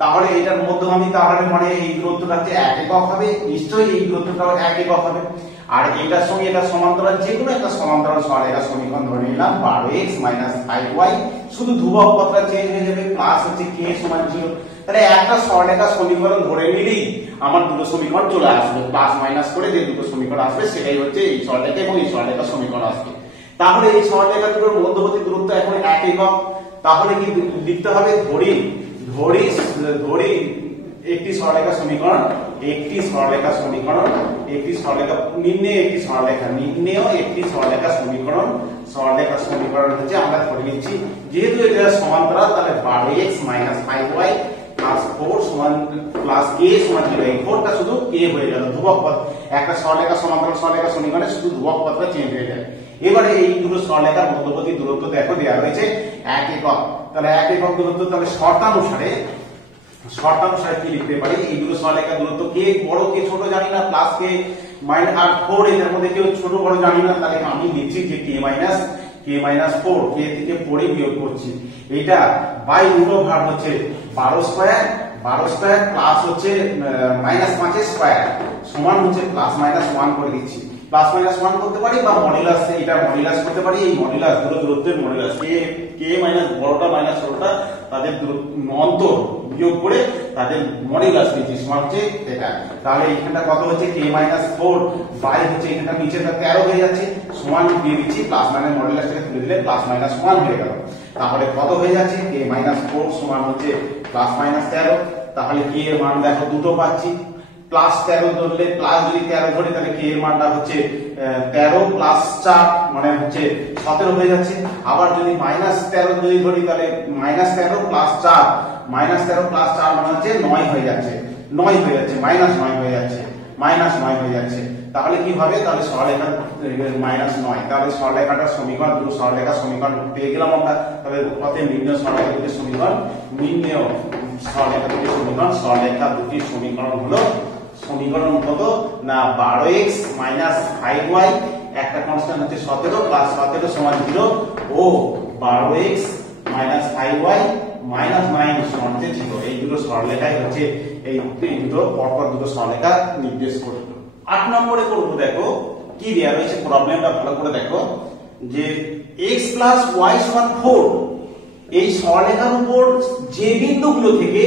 তাহলে এটার মধ্যগামী, তাহলে মানে এই দূরত্বটা হচ্ছে 1 একক হবে, নিশ্চয়ই এই দূরত্বটাও 1 একক হবে। আর এটার সঙ্গে এটা সমান্তরাল, যে কোনো একটা সমান্তরাল সরলরেখার সমীকরণ ধরে নিলাম 12x - 5y, শুধু ধ্রুবক পদটা চেঞ্জ হয়ে যাবে, প্লাস হচ্ছে k = 0। তাহলে একটা সরলরেখার সমীকরণ ধরে নিলেই আমার দুটো সমীকরণ চলে আসবে, প্লাস মাইনাস করে যে দুটো সমীকরণ আসবে সেটাই হচ্ছে এই সরলরেখা এবং এই সরলরেখার সমীকরণ আসবে। তাহলে এই সরলরেখা দুটোর মধ্যবর্তী দূরত্ব এখন 1 একক। তাহলে কি লিখতে হবে, ধরি একটি সরলরেখা সমীকরণ, একটি সরলরেখা সমীকরণ, একটি সরলরেখা নির্ণেয়, একটি সরলরেখা নির্ণেয়, একটি সরলরেখা সমীকরণ। সরলরেখা সমীকরণ হচ্ছে আমরা ধরে নিচ্ছি যেহেতু এটা সমান্তরাল, তাহলে 12x - 5y + 4 + k = 0। এই 4টা শুধু k হয়ে গেল, ধ্রুবক পদ। একটা সরলরেখা সমান্তরাল সরলরেখা সমীকরণে শুধু ধ্রুবক পদটা চেঞ্জ হয়ে যায়। এবারে এই দুটো সরলরেখার মধ্যবর্তী দূরত্ব দেখো দেওয়া রয়েছে 1 একক। তাহলে 1 একক দূরত্ব, তাহলে শর্তানুসারে কি লিখতে পারি, এই দুটো সরলরেখার দূরত্ব কে বড় কে ছোট জানি না, প্লাস কে মাইনাস আর 4 এর মধ্যে কেউ ছোট বড় জানি না, তাহলে আমি লিখছি যে k - 4, k থেকে 4 বিয়োগ করছি। এটা বাই রুট ভাগ হচ্ছে 12 স্কয়ার প্লাস হচ্ছে -5 স্কয়ার সমান হচ্ছে +-1 করে দিচ্ছি। +-1 করতে পারি বা মডুলাস, এটা মডুলাস করতে পারি। এই মডুলাস দুটো দূরত্বের মডুলাস k মাইনাস বড়টা মাইনাস ছোটটা তাদের অন্তর বিয়োগ করে তাদের মডুলাস নিচ্ছি, সমান হচ্ছে এটা। তাহলে এখানটা কত হচ্ছে k - 4 বাই হচ্ছে এখানটা নিচেটা 13 হয়ে যাচ্ছে, সমান দিয়ে দিচ্ছি, প্লাস মাইনাস মডুলাসটাকে তুলে দিলে +-1 হয়ে গেল। তাহলে কত হয়ে যাচ্ছে k - 4 সমান হচ্ছে +-13। তাহলে k এর মান দেখো দুটো পাচ্ছি, +13 ধরলে, প্লাস যদি 13 ধরি তাহলে k এর মানটা হচ্ছে 13 + 4 মানে হচ্ছে 17 হয়ে যাচ্ছে। আবার যদি -13 যদি ধরি তাহলে -13 + 4 মানে হচ্ছে 9 হয়ে যাচ্ছে, -9 হয়ে যাচ্ছে। তাহলে কি হবে, তাহলে সরলরেখা -9, তাহলে সরলরেখাটার সমীকরণ, দুটো সরলরেখার সমীকরণ পেয়ে গেলাম আমরা। তাহলে অতএব নির্ণেয় সরলরেখা দুটির সমীকরণ, নির্ণেয় সরলরেখা দুটির সমীকরণ, সরলরেখা দুটির সমীকরণ হলো সমীকরণ কত না 12x - 5y, একটা কনস্ট্যান্ট হচ্ছে 17 + 17 = 0 ও 12x - 5y - 9 = 0। এই দুটো সরলরেখাই হচ্ছে এই দুটো পরপর দুটো সরলরেখা নির্দেশ করবে। 8 নম্বরে করব, দেখো কি দেয়া রয়েছে প্রবলেমটা ভালো করে দেখো, যে x + y = 4 এই সরলরেখার উপর যে বিন্দুগুলো থেকে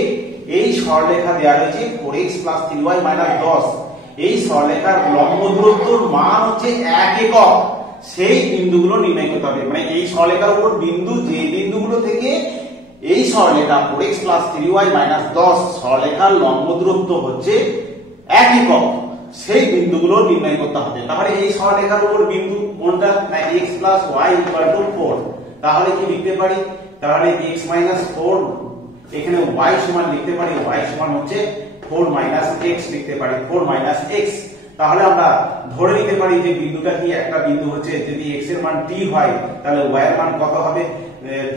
এই সরলরেখা দেয়া রয়েছে 4x + 3y - 10, এই সরলরেখার লম্ব দূরত্বর মান হচ্ছে 1 একক। সেই বিন্দুগুলো নির্ণয় করতে হবে, মানে এই সরলরেখার উপর বিন্দু, যে বিন্দুগুলো থেকে এই সরলরেখা 4x + 3y - 10 সরলরেখার লম্ব দূরত্ব হচ্ছে 1 একক, সেই বিন্দুগুলো নির্ণয় করতে হবে। তাহলে এই সরলরেখার উপর বিন্দু কোনটা না x + y = 4। তাহলে কি লিখতে পারি, তাহলে x - 4 এখানে y সমান লিখতে পারি, y সমান হচ্ছে 4 - x লিখতে পারি, 4 - x। তাহলে আমরা ধরে নিতে পারি যে বিন্দুটা কি, একটা বিন্দু হচ্ছে যদি x এর মান t হয় তাহলে y এর মান কত হবে,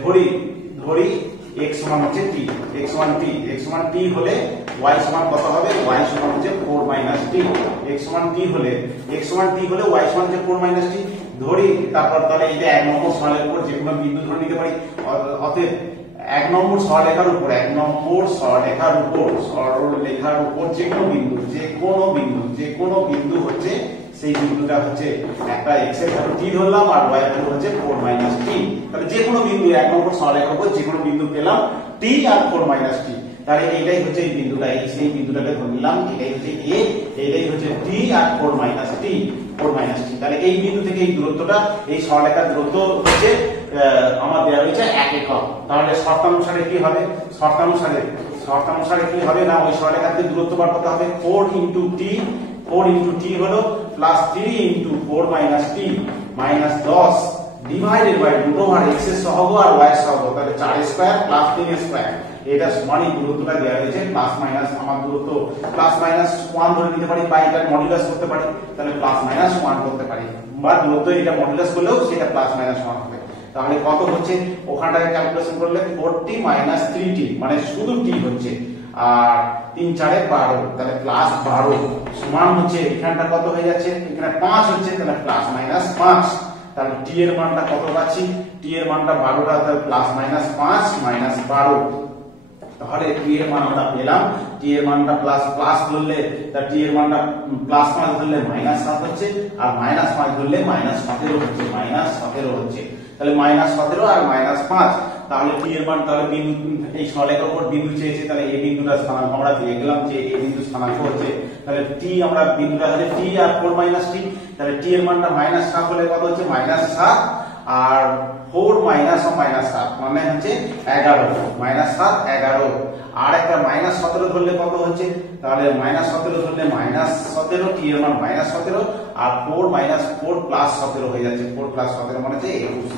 ধরি x সমান হচ্ছে t, x সমান t হলে y সমান কত হবে, y সমান হচ্ছে 4 - t। x সমান t হলে y সমান হচ্ছে 4 - t ধরি। তারপর তাহলে এটা 1 নম্বর সরলের উপর যে কোনো বিন্দু ধরে নিতে পারি। অতএব এক নম্বর সরলরেখার উপর সরলরেখার উপর যে কোনো বিন্দু হচ্ছে সেই বিন্দুটা হচ্ছে একটা x এর ভ্যালু t ধরলাম আর y এর ভ্যালু হচ্ছে 4 - t। তাহলে যে কোনো বিন্দু এক নম্বর সরলরেখার উপর যে কোনো বিন্দু পেলাম t আর 4 - t। তাহলে এইটাই হচ্ছে এই বিন্দুটা, সেই বিন্দুটাকে ধরে নিলাম এটাই হচ্ছে a, এইটাই হচ্ছে t আর 4 - t। তাহলে এই বিন্দু থেকে এই দূরত্বটা, এই সরলরেখার দূরত্ব হচ্ছে আমার দেওয়া রয়েছে 1 একক। তাহলে শর্তানুসারে কি হবে? শর্তানুসারে কি হবে না, ওই সরলরেখার থেকে দূরত্ব বার করতে হবে 4 * t। 4 * t হলো plus 3 * 4 - t minus 10 divided by √x এর সহগ আর y এর সহগ, তাহলে 4 স্কয়ার প্লাস 3 স্কয়ার। এটা সমানই দূরত্বটা দেওয়া হয়েছে প্লাস মাইনাস, আমার দূরত্ব প্লাস মাইনাস 1 ধরে নিতে পারি বা এটা মডুলাস করতে পারি, তাহলে প্লাস মাইনাস 1 করতে পারি, বা দূরত্ব এটা মডুলাস করলেও সেটা প্লাস মাইনাস 1 হবে। তাহলে কত হচ্ছে ওখানটাকে ক্যালকুলেশন করলে 40 - 3t মানে শুধু t হচ্ছে, আর 3 × 4 = 12, তাহলে প্লাস 12 সমান হচ্ছে এখানটা কত হয়ে যাচ্ছে, এখানে 5 হচ্ছে, তাহলে প্লাস মাইনাস 5। তাহলে t এর মানটা কত পাচ্ছি, t এর মানটা 12টা, তাহলে প্লাস মাইনাস 5 মাইনাস 12। তাহলে t এর মান আমরা পেলাম, t এর মানটা প্লাস ধরলে তা t এর মানটা প্লাস 5 ধরলে মাইনাস 7 হচ্ছে, আর মাইনাস 5 ধরলে মাইনাস 17 হচ্ছে, তাহলে মাইনাস 17 আর মাইনাস 5। তাহলে t এর মান, তাহলে বিন্দু, এই সরলরেখার উপর বিন্দু চেয়েছে, তাহলে এই বিন্দুটা স্থানাঙ্ক আমরা দিয়ে গেলাম যে এই বিন্দু স্থানাঙ্ক হচ্ছে, তাহলে t আমরা বিন্দুটা হচ্ছে t আর 4 - t। তাহলে t এর মানটা মাইনাস 7 হলে কত হচ্ছে মাইনাস 7, আর 4 মাইনাস 7 মানে হচ্ছে 11, মাইনাস 7 11। আর একটা মাইনাস 17 ধরলে কত হচ্ছে, তাহলে মাইনাস 17 ধরলে মাইনাস 17, t এর মান মাইনাস 17, আর 4 - 4 প্লাস 17 হয়ে যাচ্ছে, 4 প্লাস 17 মানে হচ্ছে 21।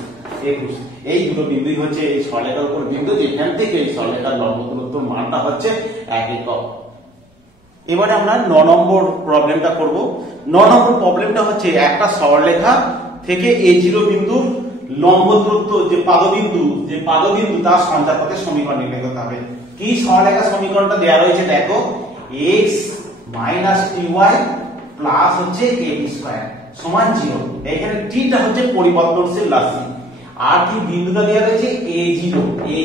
এই দুটো বিন্দুই হচ্ছে এই সরলরেখার উপর বিন্দু, যেখান থেকে এই সরলরেখার লম্ব দূরত্ব মানটা হচ্ছে 1 একক। এবারে আমরা 9 নম্বর প্রবলেমটা করব। 9 নম্বর প্রবলেমটা হচ্ছে একটা সরলরেখা থেকে a0 বিন্দুর লম্ব দূরত্ব যে পাদবিন্দু তার সঞ্চারপথের সমীকরণ নির্ণয় করতে হবে। কি সরলরেখা সমীকরণটা দেওয়া রয়েছে দেখো, x - ty প্লাস হচ্ছে ab² সমান 0। এখানে t টা হচ্ছে পরিবর্তনশীল রাশি, আর কি বিন্দুটা দেওয়া রয়েছে a0। এই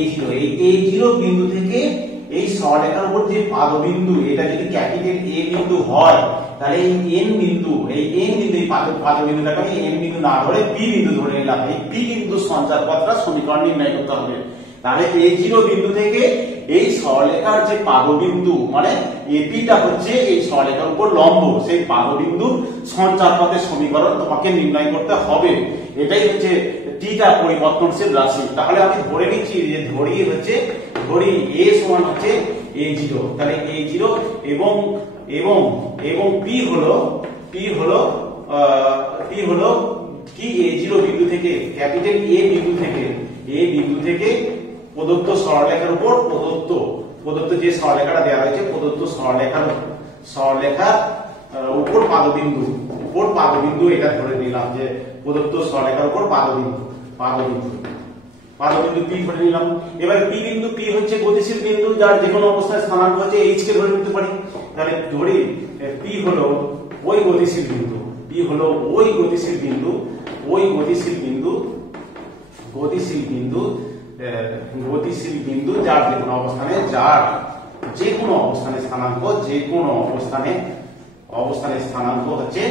a0 বিন্দু থেকে এই সরলরেখার উপর যে পাদবিন্দু, এটা যদি ক্যাপিটাল A বিন্দু হয়, তাহলে এই n বিন্দু, এই পাদবিন্দুটাকে আমি n বিন্দু না ধরে p বিন্দু ধরে নিলাম। এই p বিন্দু সঞ্চারপথটা সমীকরণ নির্ণয় করতে হবে। তাহলে a0 বিন্দু থেকে এই সরলরেখার যে পাদবিন্দু মানে AP টা হচ্ছে এই সরলরেখার উপর লম্ব, সেই পাদবিন্দুর সঞ্চারপথের সমীকরণ তোমাকে নির্ণয় করতে হবে। এটাই হচ্ছে t টা পরিবর্তনশীল রাশি। তাহলে আমি ধরে নিচ্ছি যে ধরি a সমান হচ্ছে a0, তাহলে a0 এবং p হলো কি a0 বিন্দু থেকে ক্যাপিটাল A বিন্দু থেকে প্রদত্ত সরলরেখার উপর প্রদত্ত যে সরলরেখাটা দেওয়া হয়েছে, প্রদত্ত সরলরেখার উপর পাদবিন্দু এটা ধরে নিলাম যে প্রদত্ত সরলরেখার উপর পাদবিন্দু p ধরে নিলাম। এবারে p হচ্ছে গতিশীল বিন্দু, যার যে কোনো অবস্থায় স্থানাঙ্ক হচ্ছে h কে ধরে নিতে পারি। তাহলে ধরি p হলো ওই গতিশীল বিন্দু যার যে কোনো অবস্থানে স্থানাঙ্ক হচ্ছে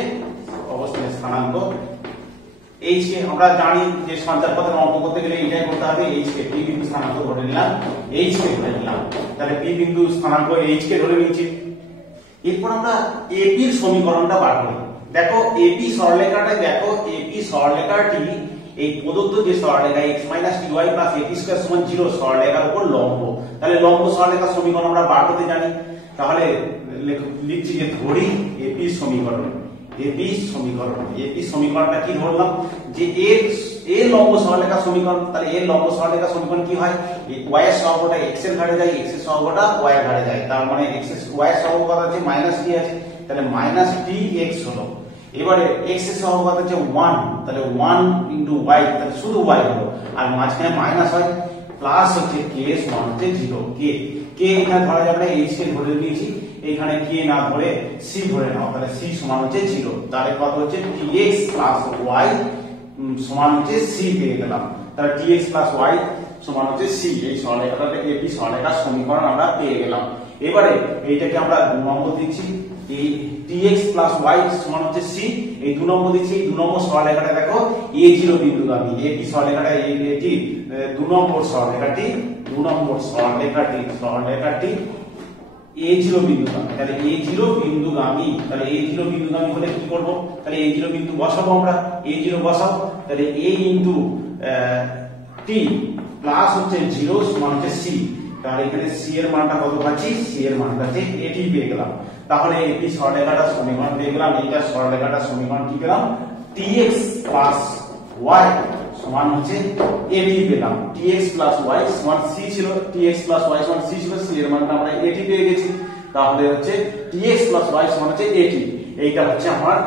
h কে আমরা জানি যে সঞ্চারপথের লম্ব করতে গেলে এটাই করতে হবে, h কে p বিন্দু স্থানাঙ্ক ধরে নিলাম, তাহলে p বিন্দু স্থানাঙ্ক h কে ধরে নিচ্ছি। এরপর আমরা AP এর সমীকরণটা বার করি। দেখো AP সরলরেখাটি এই প্রদত্ত যে সরলরেখা x - ty + at² = 0 সরলরেখার উপর লম্ব, তাহলে লম্ব সরলরেখার সমীকরণ আমরা বার করতে জানি। তাহলে লিখছি যে ধরি AP সমীকরণটা কি ধরলাম যে এর লম্ব সরলরেখার সমীকরণ। তাহলে এর লম্ব সরলরেখার সমীকরণ কি হয়, y এর সহগটা x এর ঘাড়ে যায়, x এর সহগটা y এর ঘাড়ে যায়, তার মানে y এর সহগ কত আছে -t আছে, তাহলে -tx হলো। এবারে x এর সহগ কত আছে 1, তাহলে 1 * y, তাহলে শুধু y হলো, আর মাঝখানে মাইনাস হয়, প্লাস হচ্ছে k সমান হচ্ছে 0। k এখানে ধরা যাবে না, h কে ধরে নিয়েছি, এখানে k না ধরে c ধরে নাও, তাহলে c সমান হচ্ছে 0। তাহলে কত হচ্ছে tx + y সমান হচ্ছে c পেয়ে গেলাম। তাহলে tx + y সমান হচ্ছে সি। এই সরলরেখাটাকে এপি সরলরেখার সমীকরণ আমরা পেয়ে গেলাম। এবারে এইটাকে আমরা 2 নম্বর দিচ্ছি, এই tx প্লাস y সমান হচ্ছে c। এই 2 নম্বর দিচ্ছি। এই 2 নম্বর সরলরেখাটা দেখো a0 বিন্দুগামী, এপি সরলরেখাটা এটি 2 নম্বর সরলরেখাটি a0 বিন্দুগামী। তাহলে a0 বিন্দুগামী, তাহলে a0 বিন্দুগামী হলে কি করব, তাহলে a0 বিন্দু বসাবো আমরা, a0 বসাবো, তাহলে a ইনটু t প্লাস হচ্ছে 0 সমান হচ্ছে c। তাহলে এখানে c এর মানটা কত পাচ্ছি, c এর মানটা হচ্ছে এটি পেয়ে গেলাম। তাহলে এটি সরলরেখাটার সমীকরণ পেয়ে গেলাম। এইটা সরলরেখাটার সমীকরণ কি পেলাম, tx প্লাস y সমান হচ্ছে এটি পেলাম। tx প্লাস y সমান c ছিল, tx প্লাস y সমান c ছিল, c এর মানটা আমরা এটি পেয়ে গেছি। তাহলে হচ্ছে tx প্লাস y সমান হচ্ছে এটি। এইটা হচ্ছে আমার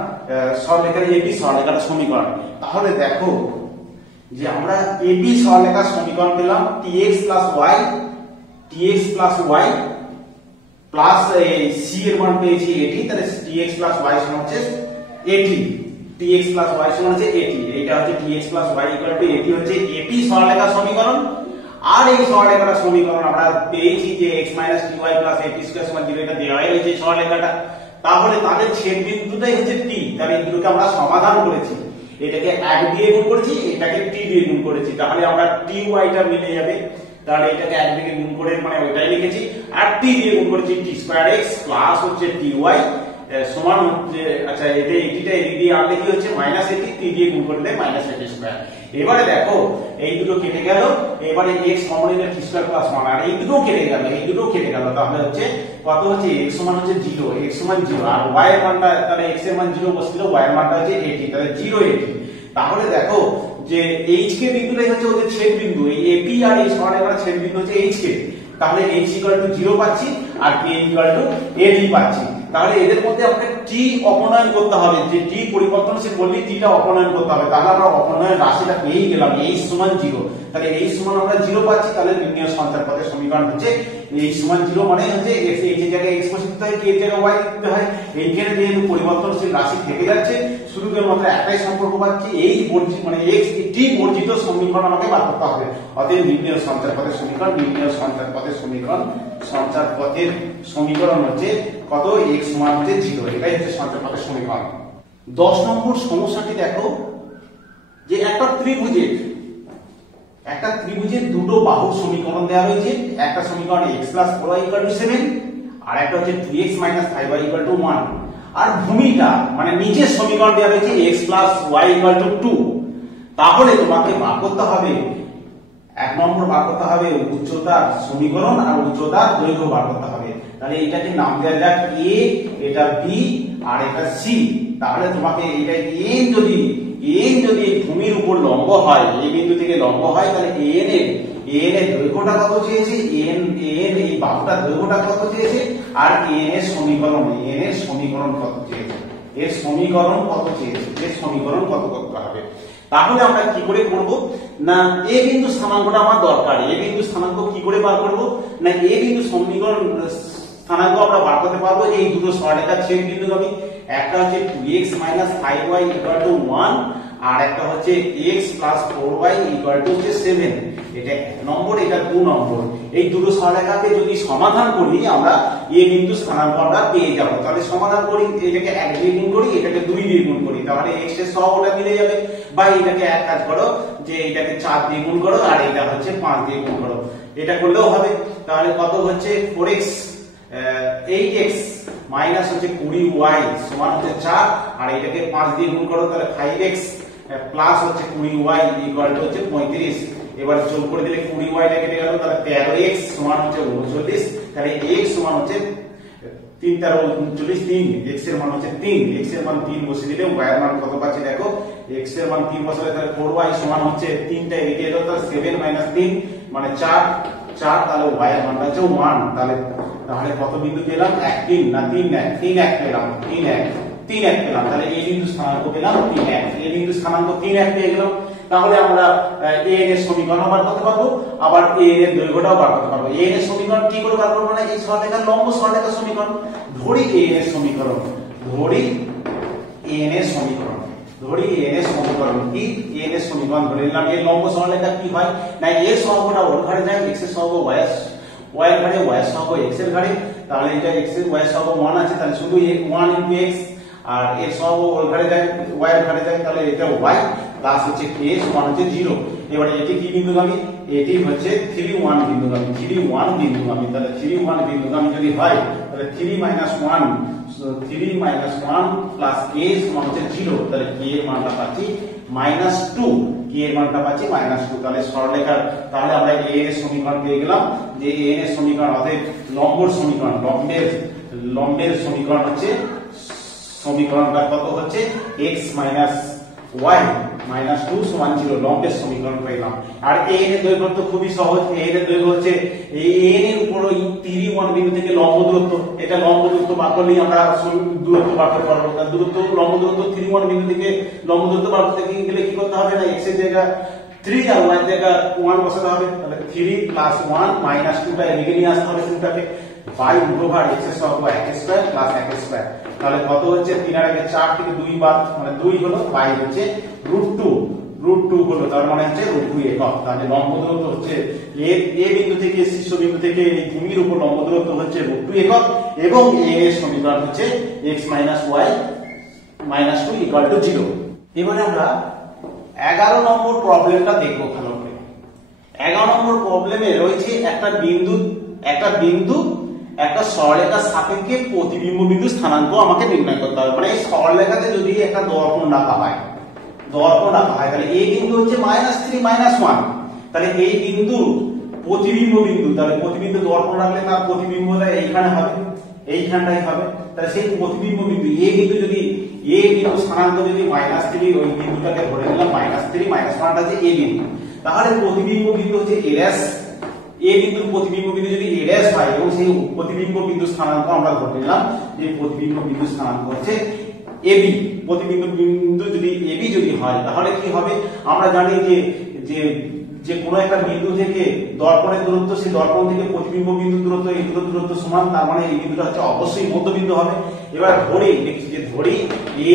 সরলরেখার এপি সরলরেখার সমীকরণ। তাহলে দেখো যে আমরা এপি সরলরেখার সমীকরণ পেলাম, tx plus y plus c এর মান পেয়েছি এটি। তাহলে tx প্লাস y সমান হচ্ছে এটি, tx প্লাস y সমান হচ্ছে এটি। এইটা হচ্ছে tx plus y equal to এটি হচ্ছে এপি সরলরেখার সমীকরণ। আর এই সরলরেখার সমীকরণ আমরা পেয়েছি যে x ty plus ap square সমান 0, এটা দেওয়াই রয়েছে সরলরেখাটা। তাহলে তাদের ছেদ বিন্দুটাই হচ্ছে p। তাহলে এই দুটোকে আমরা সমাধান করেছি, এটাকে 1 দিয়ে গুণ করেছি, এটাকে t দিয়ে গুণ করেছি। তাহলে আমরা ty টা মিলে যাবে, তাহলে এটাকে 1 দিয়ে গুণ করে মানে ওইটাই লিখেছি, আর t দিয়ে গুণ করেছি t স্কয়ার x প্লাস হচ্ছে ty সমান হচ্ছে, আচ্ছা এটা এটিটা এদিক দিয়ে আনলে কি হচ্ছে মাইনাস এটি, t দিয়ে গুণ করলে মাইনাস এটি স্কয়ার। এবারে দেখো এই দুটো কেটে গেল, এবারে x কমন নিলে t স্কয়ার প্লাস 1, আর এই দুটো কেটে গেল, তাহলে হচ্ছে কত হচ্ছে x সমান হচ্ছে 0, x সমান 0, আর y এর মানটা, তাহলে x এর মান 0 বসছিল, y এর মানটা হচ্ছে 80, তাহলে 0 80। তাহলে দেখো যে h কে বিন্দুটাই হচ্ছে ওদের ছেদ বিন্দু, এই AP আর এই সরলরেখার ছেদ বিন্দু হচ্ছে h কে। তাহলে h ইকুয়াল টু 0 পাচ্ছি আর k ইকুয়াল টু AD পাচ্ছি। তাহলে এদের মধ্যে আমাকে t অপনয়ন করতে হবে, যে t পরিবর্তনশীল বললি t টা অপনয়ন করতে হবে। তাহলে আমরা অপনয়ন রাশিটা পেয়ে গেলাম h সমান 0। তাহলে h সমান আমরা 0 পাচ্ছি। তাহলে নির্ণয় সঞ্চার পথের সমীকরণ হচ্ছে h সমান 0 মানে হচ্ছে x এর জায়গায় x বসিয়ে দিতে হয়, k এর জায়গায় y দিতে হয়। এইখানে যেহেতু পরিবর্তনশীল রাশি থেকে যাচ্ছে, শুধু মাত্র একটাই সম্পর্ক পাচ্ছি, এই বর্জিত মানে x t বর্জিত সমীকরণ আমাকে বার করতে হবে। অতএব নির্ণয় সঞ্চার পথের সমীকরণ, সঞ্চার পথের সমীকরণ হচ্ছে কত, x সমান হচ্ছে 0। এটাই হচ্ছে সঞ্চার পথের সমীকরণ। 10 নম্বর সমস্যাটি দেখো যে একটা ত্রিভুজের দুটো বাহুর সমীকরণ দেওয়া হয়েছে। একটা সমীকরণ x প্লাস 4y 7, আর একটা হচ্ছে 2x মাইনাস 5y 1। আর ভূমিটা মানে নিচের সমীকরণ দেওয়া হয়েছে x প্লাস y 2। তাহলে তোমাকে বার করতে হবে, 1 নম্বর বার করতে হবে উচ্চতার সমীকরণ আর উচ্চতার দৈর্ঘ্য বার করতে হবে। তাহলে এটাকে নাম দেওয়া যাক a, এটা b আর এটা c। তাহলে তোমাকে এটা n যদি ভূমির উপর লম্ব হয়, এই বিন্দু থেকে লম্ব হয়, তাহলে n এর দৈর্ঘ্যটা কত চেয়েছে, n এই বাহুটার দৈর্ঘ্যটা কত চেয়েছে, আর n এর সমীকরণ কত চেয়েছে, এর সমীকরণ কত করতে হবে। তাহলে আমরা কি করে করব না, a বিন্দু স্থানাঙ্কটা আমার দরকার। a বিন্দু স্থানাঙ্ক কি করে বার করব না, a বিন্দু সমীকরণ স্থানাঙ্ক আমরা বার করতে পারবো এই দুটো সরলরেখার ছেদ বিন্দুগামী। একটা হচ্ছে 2x 5y 1, আর একটা হচ্ছে x 4y 7। এটা 1 নম্বর, এটা 2 নম্বর। এই দুটো সরলরেখাকে যদি সমাধান করি আমরা a বিন্দু স্থানাঙ্ক আমরা পেয়ে যাব। তাহলে সমাধান করি, এটাকে 1 দিয়ে গুণ করি, এটাকে 2 দিয়ে গুণ করি, তাহলে x এর সহগ ওটা মিলে যাবে। বা এটাকে এক কাজ করো যে এটাকে 4 দিয়ে গুণ করো, আর এটা হচ্ছে 5 দিয়ে গুণ করো, এটা করলেও হবে। তাহলে কত হচ্ছে 4x 8x মাইনাস হচ্ছে 20y সমান হচ্ছে 4, আর এটাকে 5 দিয়ে গুণ করো, তাহলে 5x প্লাস হচ্ছে 20y ইকুয়াল টু হচ্ছে 35। এবার যোগ করে দিলে 20y টা কেটে গেল, তাহলে 13x সমান হচ্ছে 39। তাহলে x সমান হচ্ছে 3 13 39, 3 x এর মান হচ্ছে 3, x এর মান 3 বসিয়ে দিলে y এর মান কত পাচ্ছি দেখো, x এর মান 3 বসালে তাহলে 4y সমান হচ্ছে 3 টা এদিকে এলো, তাহলে 7 - 3 মানে 4, তাহলে y এর মানটা হচ্ছে 1। তাহলে কত বিন্দু পেলাম, 1 3 না 3 1, 3 1 পেলাম, 3 1 পেলাম। তাহলে এই বিন্দু স্থানাঙ্ক পেলাম 3 1, এই বিন্দু স্থানাঙ্ক 3 1 পেয়ে গেলাম। তাহলে আমরা a এর সমীকরণ বার করতে পারবো, আবার a এর দৈর্ঘ্যটাও বার করতে পারবো। a এর সমীকরণ কি করে বার করব না, এই সরলরেখার লম্ব সরলরেখার সমীকরণ ধরি, a এর সমীকরণ ধরি, a এর সমীকরণ ধরি এন এর সমীকরণ কি এন এর সমীকরণ ধরে নিলাম এর লম্ব সরলরেখা কি হয় না এর সহগটা ওর ঘরে যায় x এর সহগ y এর ঘরে y এর সহগ x এর ঘরে তাহলে এটা x এর y এর সহগ 1 আছে তাহলে শুধু 1 * x আর এর সহগ ওর ঘরে যায় y এর ঘরে যায় তাহলে এটা y প্লাস হচ্ছে k সমান হচ্ছে 0 এবারে এটি কি বিন্দুগামী এটি হচ্ছে 3 1 বিন্দুগামী 3 1 বিন্দুগামী তাহলে 3 1 বিন্দুগামী যদি হয় তাহলে 3 - 1 3 - 1 প্লাস k সমান হচ্ছে 0 তাহলে k এর মানটা পাচ্ছি -2 k এর মানটা পাচ্ছি -2 তাহলে সরলরেখার তাহলে আমরা a এর সমীকরণ পেয়ে গেলাম যে a এর সমীকরণ অর্থাৎ লম্বের সমীকরণ লম্বের সমীকরণ হচ্ছে সমীকরণটা কত হচ্ছে x - y -2 সমান 0 লম্বের সমীকরণ পেলাম আর a এর দৈর্ঘ্য তো খুবই সহজ a এর দৈর্ঘ্য হচ্ছে n এর উপর ওই 3 1 বিন্দু থেকে লম্ব দূরত্ব এটা লম্ব দূরত্ব বার করলেই আমরা দূরত্ব বার করতে পারবো তার দূরত্ব লম্ব দূরত্ব 3 1 বিন্দু থেকে লম্ব দূরত্ব বার করতে গেলে কি করতে হবে না x এর জায়গা 3 আর y এর জায়গা 1 বসাতে হবে তাহলে 3 + 1 -2 টা এদিকে নিয়ে আসতে হবে 2টাকে বাই √ x এর সহগ x² + x² তাহলে কত হচ্ছে 3 আর 4 থেকে 2 বাদ মানে 2 হলো বাই হচ্ছে √2 হলো তার মানে হচ্ছে √2 একক তাহলে লম্ব দূরত্ব হচ্ছে a বিন্দু থেকে শীর্ষ বিন্দু থেকে এই ভূমির উপর লম্ব দূরত্ব হচ্ছে √2 একক এবং a এর সমীকরণ হচ্ছে x - y -2 = 0 এবারে আমরা 11 নম্বর প্রবলেমটা দেখব ভালো করে 11 নম্বর প্রবলেমে রয়েছে একটা বিন্দু একটা সরলরেখার সাপেক্ষে প্রতিবিম্ব বিন্দু স্থানাঙ্ক আমাকে নির্ণয় করতে হবে মানে এই সরলরেখাতে যদি একটা দর্পণ রাখা হয় তাহলে এই বিন্দু হচ্ছে -3 -1 তাহলে এই বিন্দু প্রতিবিম্ব বিন্দু তাহলে প্রতিবিম্ব দর্পণ রাখলে তার প্রতিবিম্বটা এইখানে হবে এইখানটাই হবে তাহলে সেই প্রতিবিম্ব বিন্দু a বিন্দু যদি a বিন্দু স্থানাঙ্ক যদি -3 ওই বিন্দুটাকে ধরে নিলাম -3 -1টা যে a বিন্দু তাহলে প্রতিবিম্ব বিন্দু হচ্ছে a বিন্দুর প্রতিবিম্ব বিন্দু যদি a' হয় এবং সেই প্রতিবিম্ব বিন্দু স্থানাঙ্ক আমরা ধরে নিলাম যে প্রতিবিম্ব বিন্দু স্থানাঙ্ক হচ্ছে ab প্রতিবিম্ব বিন্দু যদি ab যদি হয় তাহলে কি হবে আমরা জানি যে কোনো একটা বিন্দু থেকে দর্পণের দূরত্ব সেই দর্পণ থেকে প্রতিবিম্ব বিন্দু দূরত্ব এই দুটো দূরত্ব সমান তার মানে এই বিন্দুটা হচ্ছে অবশ্যই মধ্যবিন্দু হবে এবার ধরি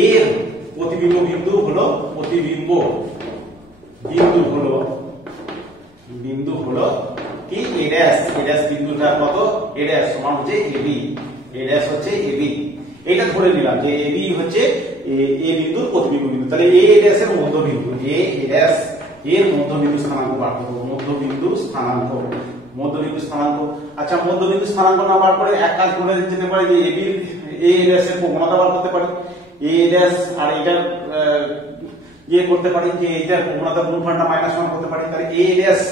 এর প্রতিবিম্ব বিন্দু হলো কি a' বিন্দুটা কত a' সমান হচ্ছে a' হচ্ছে ab এটা ধরে নিলাম যে ab হচ্ছে a বিন্দুর প্রতিবিম্ব বিন্দু তাহলে a' এর মধ্যবিন্দু a' এর মধ্যবিন্দু স্থানাঙ্ক বার করব মধ্যবিন্দু স্থানাঙ্ক আচ্ছা মধ্যবিন্দু স্থানাঙ্ক না বার করে এক কাজ করে যেতে পারে যে a' এর প্রবণতা বার করতে পারি a' আর এটার করতে পারি যে এটার প্রবণতা গুণফলটা -1 করতে পারি তাহলে a'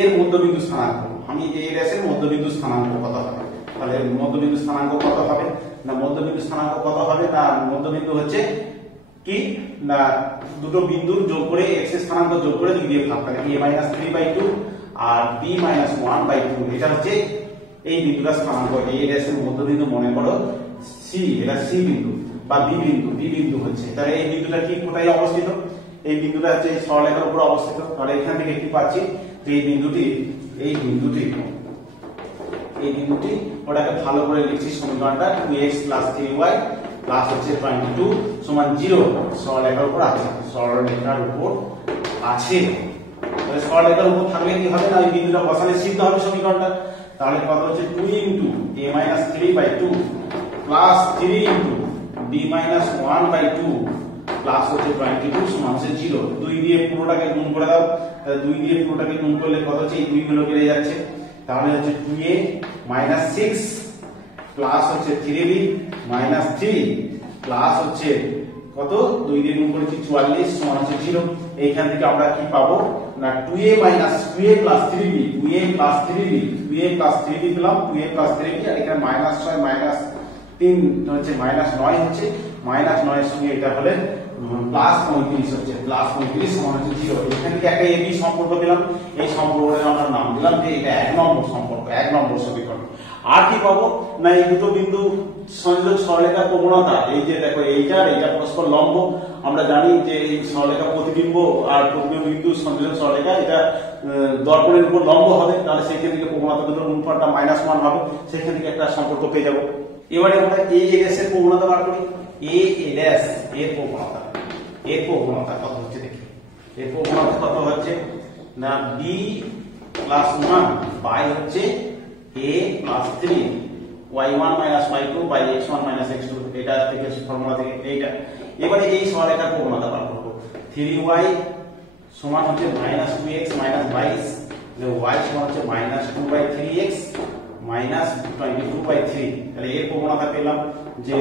এর মধ্যবিন্দু স্থানাঙ্ক আমি a' এর মধ্যবিন্দু স্থানাঙ্ক কত হবে তাহলে মধ্যবিন্দু স্থানাঙ্ক কত হবে না মধ্যবিন্দু হচ্ছে কি না দুটো বিন্দুর যোগ করে x এর স্থানাঙ্ক যোগ করে 2 দিয়ে ভাগ করে a - 3/2 আর b - 1/2 এটা হচ্ছে এই বিন্দুটার স্থানাঙ্ক a এর মধ্যবিন্দু মনে করো c এটা c বিন্দু বা b বিন্দু হচ্ছে তাহলে এই বিন্দুটা কি কোথায় অবস্থিত এই বিন্দুটা হচ্ছে এই সরলরেখার উপর অবস্থিত তাহলে এখান থেকে কি পাচ্ছি যে এই বিন্দুটি ওটাকে ভালো করে লিখছি সমীকরণটা 2x + 3y প্লাস হচ্ছে 22 সমান 0 সরলরেখার উপর আছে তাহলে সরলরেখার উপর থাকলে কি হবে না এই বিন্দুটা বসালে সিদ্ধ হবে সমীকরণটা তাহলে কত হচ্ছে 2 * a - 3/2 প্লাস 3 * b - 1/2 প্লাস হচ্ছে 22 সমান হচ্ছে 0 2 দিয়ে পুরোটাকে গুণ করে দাও তাহলে 2 দিয়ে পুরোটাকে গুণ করলে কত হচ্ছে এই 2 গুলো কেটে যাচ্ছে তাহলে হচ্ছে 2a - 6 প্লাস হচ্ছে 3b - 3 প্লাস হচ্ছে কত 2 দিয়ে গুণ করেছি 44 সমান হচ্ছে 0 এইখান থেকে আমরা কি পাবো না 2a + 3b পেলাম 2a + 3b আর এখানে -6 -3 হচ্ছে -9 হচ্ছে -9 এর সঙ্গে এটা হলে +35 হচ্ছে +35 সমান হচ্ছে 0 এখান থেকে একটা ab সম্পর্ক পেলাম এই সম্পর্কের আমরা নাম দিলাম যে এটা 1 নম্বর সম্পর্ক 1 নম্বর সমীকরণ আর কি পাবো না এই দুটো বিন্দু সংযোগ সরলরেখার প্রবণতা এই যে দেখো এইটা পরস্পর লম্ব আমরা জানি যে এই সরলরেখা প্রতিবিম্ব আর প্রতিবিম্ব বিন্দু সংযোগ সরলরেখা এটা দর্পণের উপর লম্ব হবে তাহলে সেখান থেকে প্রবণতা দুটোর গুণফলটা -1 হবে সেখান থেকে একটা সম্পর্ক পেয়ে যাব এবারে আমরা a' এর প্রবণতা বার করি a' এর প্রবণতা এর প্রবণতা কত হচ্ছে দেখি। এর প্রবণতা কত হচ্ছে না b প্লাস 1 বাই হচ্ছে a plus 3 y1 minus y2 by x1 minus x2, এটা থেকে ফর্মুলা থেকে এইটা। এবারে এই সরলরেখার প্রবণতা বার করব। 3y সমান হচ্ছে মাইনাস 2x মাইনাস 22, y সমান হচ্ছে minus 2 by 3x minus 22 by 3। তাহলে এর প্রবণতা পেলাম যে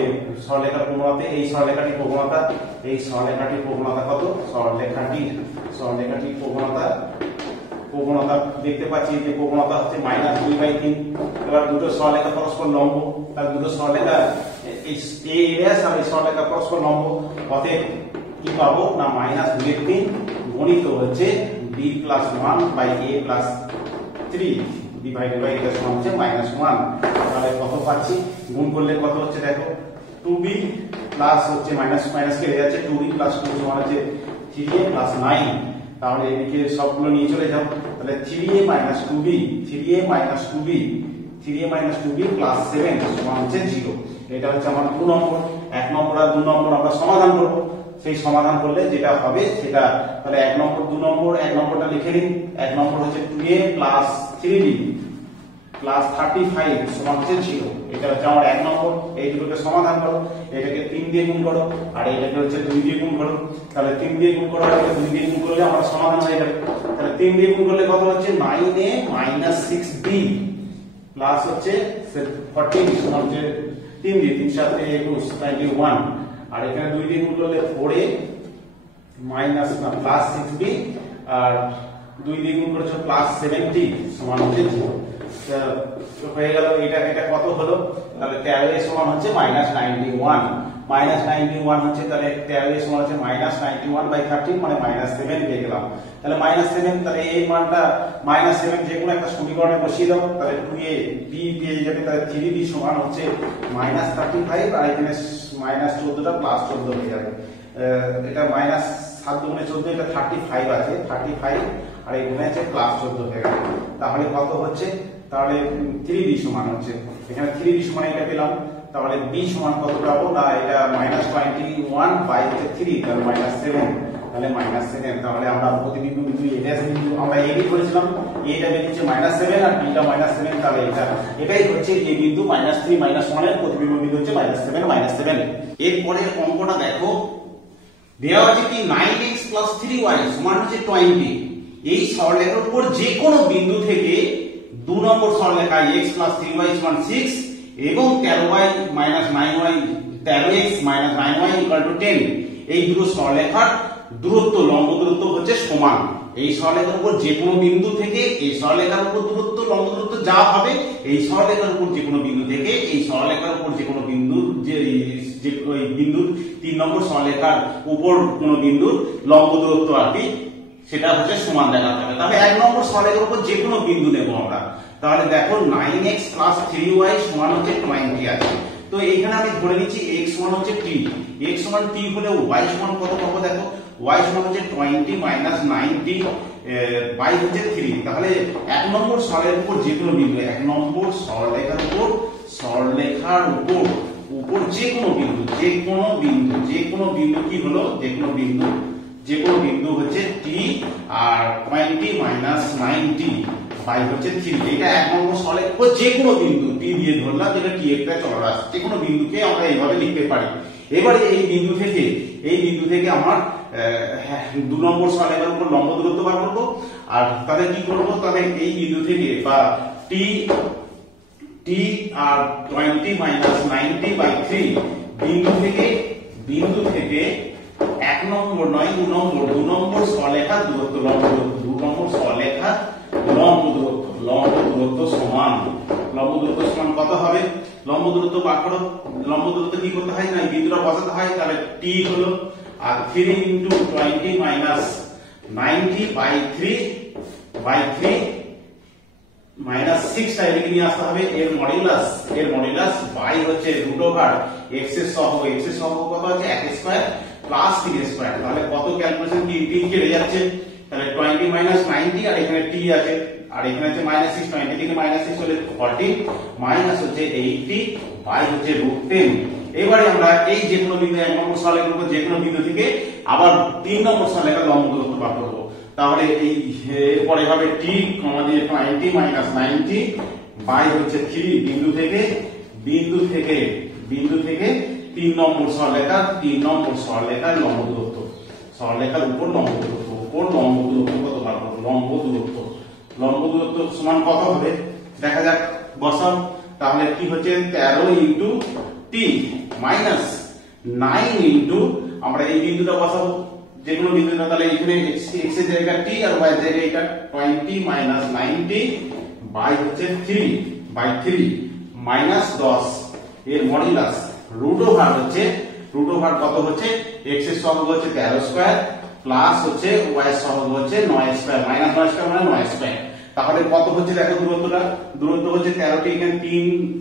সরলরেখার প্রবণতা, এই সরলরেখাটির প্রবণতা, এই সরলরেখাটির প্রবণতা কত, সরলরেখাটির প্রবণতা দেখতে পাচ্ছি যে প্রবণতা হচ্ছে মাইনাস 2 বাই 3। এবার দুটো সরলরেখা পরস্পর লম্ব, তাহলে দুটো সরলরেখা এই রেস আর এই সরলরেখা পরস্পর লম্ব, অতএব কি পাবো না মাইনাস 2 এর 3 গণিত হচ্ছে b plus 1 by a plus 3 divided by এটা সমান হচ্ছে মাইনাস 1। তাহলে কত পাচ্ছি, গুণ করলে কত হচ্ছে দেখো, 2b প্লাস হচ্ছে মাইনাস মাইনাস কেটে যাচ্ছে, 2b প্লাস 2 সমান হচ্ছে 3a প্লাস 9। তাহলে এদিকে সবগুলো নিয়ে চলে যাও, তাহলে 3a minus 2b, 3a minus 2b, 3a minus 2b plus 7 সমান হচ্ছে 0। এটা হচ্ছে আমার 2 নম্বর। 1 নম্বর আর 2 নম্বর আমরা সমাধান করব। সেই সমাধান করলে যেটা হবে সেটা, তাহলে 1 নম্বর 2 নম্বর, 1 নম্বরটা লিখে নিন। 1 নম্বর হচ্ছে 2a প্লাস 3b প্লাস 35 সমান হচ্ছে 0। এটা হচ্ছে আমার 1 নম্বর। এই দুটোকে সমাধান করো, এটাকে 3 দিয়ে গুণ করো আর এটাকে হচ্ছে 2 দিয়ে গুণ করো। তাহলে 3 দিয়ে গুণ করো আর 2 দিয়ে গুণ করলে আমার সমাধান হয়ে যাবে। তাহলে 3 দিয়ে গুণ করলে কত হচ্ছে 9a মাইনাস 6b প্লাস হচ্ছে 14 সমান হচ্ছে 3 দিয়ে 3 7 21 91। আর এখানে 2 দিয়ে গুণ করলে 4a মাইনাস না প্লাস 6b আর 2 দিয়ে গুণ করেছো প্লাস 70 সমান হচ্ছে 0। হয়ে গেল। এটা কত হলো, তাহলে 13a সমান হচ্ছে মাইনাস 91, মাইনাস 91 হচ্ছে, তাহলে 13a সমান হচ্ছে মাইনাস 91 বাই 13 মানে মাইনাস 7 পেয়ে গেলাম। তাহলে মাইনাস 7, তাহলে এই মানটা মাইনাস 7 যে কোনো একটা সমীকরণে বসিয়ে দাও, তাহলে 2a b পেয়ে যাবে। তাহলে 3b সমান হচ্ছে মাইনাস 35 আর এখানে মাইনাস 14টা প্লাস 14 হয়ে যাবে। এটা মাইনাস 7 দুগুণে 14, এটা 35 আছে, 35 আর এখানে আছে প্লাস 14 হয়ে গেল। তাহলে কত হচ্ছে, তাহলে 3b সমান হচ্ছে, এখানে 3b সমান এটা পেলাম। তাহলে b সমান কত পাবো না, এটা মাইনাস 21 বাই 3, তাহলে মাইনাস 7, তাহলে মাইনাস 7। তাহলে আমরা প্রতিবিম্ব বিন্দু এটা বিন্দু আমরা এবি করেছিলাম, এটা বেরিয়েছে মাইনাস 7 আর বিটা মাইনাস 7। তাহলে এটাই হচ্ছে এই বিন্দু মাইনাস 3 মাইনাস 1 এর প্রতিবিম্ব বিন্দু হচ্ছে মাইনাস 7 মাইনাস 7। এরপরে অঙ্কটা দেখো, দেওয়া আছে কি 9x প্লাস 3y সমান হচ্ছে 20। এই সরলরেখার উপর যে কোনো বিন্দু থেকে 2 নম্বর সরলরেখা x প্লাস 3y সমান 6 এবং 13y minus 9y 13x minus 9y equal to 10, এই দুটো সরলরেখার দূরত্ব লম্ব দূরত্ব হচ্ছে সমান। এই সরলরেখার উপর যে কোনো বিন্দু থেকে এই সরলরেখার উপর দূরত্ব লম্ব দূরত্ব যা হবে, এই সরলরেখার উপর যে কোনো বিন্দু থেকে এই সরলরেখার উপর যে কোনো বিন্দুর যে ওই বিন্দুর 3 নম্বর সরলরেখার উপর কোন বিন্দুর লম্ব দূরত্ব আর কি, সেটা হচ্ছে সমান দেখাতে হবে। তাহলে 1 নম্বর সরলরেখার উপর যে কোনো বিন্দু নেব আমরা। তাহলে দেখো 9x প্লাস 3y সমান হচ্ছে 20 আছে। তো এইখানে আমি ধরে নিচ্ছি x সমান হচ্ছে t, x সমান t হলে y সমান কত পাবো দেখো, y সমান হচ্ছে 20 মাইনাস 90 বাই হচ্ছে 3। তাহলে 1 নম্বর সরলরেখার উপর যে কোনো বিন্দু, 1 নম্বর সরলরেখার উপর যে কোনো বিন্দু কি হলো, যে কোনো বিন্দু হচ্ছে t আর 20 মাইনাস 90 বাই হচ্ছে 3। এটা 1 নম্বর সরলরেখার উপর যে কোনো বিন্দু t দিয়ে ধরলাম, যেটা t একটা চলরাশি, যে কোনো বিন্দুকে আমরা এইভাবে লিখতে পারি। এবারে এই বিন্দু থেকে আমার 2 নম্বর সরলরেখার উপর লম্ব দূরত্ব বার করব। আর তাহলে কি করব, তাহলে এই বিন্দু থেকে বা t আর 20 মাইনাস 90 বাই 3 বিন্দু থেকে 1 নম্বর নয় 2 নম্বর সরলরেখার দূরত্ব লম্ব দূরত্ব, 2 নম্বর সরলরেখার লম্ব দূরত্ব সমান কত হবে, লম্ব দূরত্ব বার করো। লম্ব দূরত্ব কি করতে হয় না, বিন্দুটা বসাতে হয়। তাহলে t হলো আর 3 ইনটু 20 মাইনাস 90 বাই 3 মাইনাস 6 টা এদিকে নিয়ে আসতে হবে। এর মডুলাস বাই হচ্ছে রুট ওভার x এর সহগ কত আছে 1 স্কয়ার প্লাস 3 স্কয়ার। তাহলে কত ক্যালকুলেশন কি কেটে যাচ্ছে, তাহলে 20 মাইনাস 90 আর এখানে t আছে আর এখানে আছে মাইনাস 6, 20 থেকে মাইনাস 6 হলে 40 মাইনাস হচ্ছে 80 বাই হচ্ছে √10। এবারে আমরা এই যে কোনো বিন্দু 1 নম্বর সরলরেখার উপর যে কোনো বিন্দু থেকে আবার 3 নম্বর সরলরেখার লম্ব দূরত্ব বার করব। তাহলে এই এরপরে হবে t দিয়ে 20 - 90 বাই হচ্ছে 3 বিন্দু থেকে 3 নম্বর সরলরেখার লম্ব দূরত্ব, সরলরেখার উপর লম্ব দূরত্ব, কত বার করব? লম্ব দূরত্ব সমান কত হবে দেখা যাক, বসাও। তাহলে কি হচ্ছে 13 ইনটু t মাইনাস 9 ইনটু, আমরা এই বিন্দুটা বসাবো যে কোনো বিন্দুটা, তাহলে এখানে x এর জায়গায় t আর y এর জায়গায় এটা 20 - 90 বাই হচ্ছে 3 মাইনাস 10 এর মডুলাস রুট ওভার কত হচ্ছে, x এর সহগ হচ্ছে 13 স্কয়ার প্লাস হচ্ছে y এর সহগ হচ্ছে 9 স্কয়ার, মাইনাস 9 স্কয়ার মানে 9 স্কয়ার। তাহলে কত হচ্ছে দেখো দূরত্ব হচ্ছে 13টি, এখানে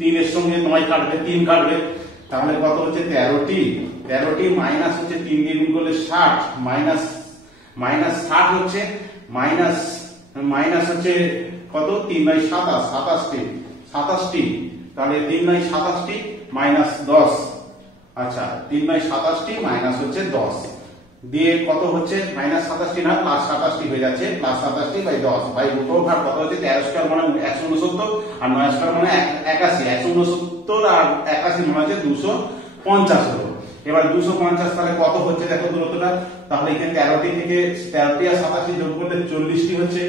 3 এর সঙ্গে 9 কাটবে, 3 কাটবে, তাহলে কত হচ্ছে 13টি মাইনাস হচ্ছে 3 দিয়ে গুণ করলে 60 মাইনাস 60 হচ্ছে মাইনাস হচ্ছে কত 3 বাই 27টি, তাহলে 3 বাই 27টি মাইনাস 10, আচ্ছা 3 বাই 27টি মাইনাস হচ্ছে 10 দিয়ে কত হচ্ছে মাইনাস 27টি না প্লাস 27টি হয়ে যাচ্ছে, প্লাস 27টি বাই 10 বাই রুট ওভার কত হচ্ছে 13 স্কয়ার মানে 169 আর 9 স্কয়ার মানে 81, 169 আর 81 মানে হচ্ছে 250 হলো। এবার 250 তাহলে কত হচ্ছে দেখো দূরত্বটা, তাহলে এখানে 13টি থেকে 13টি আর 27টি যোগ করলে 40টি হচ্ছে,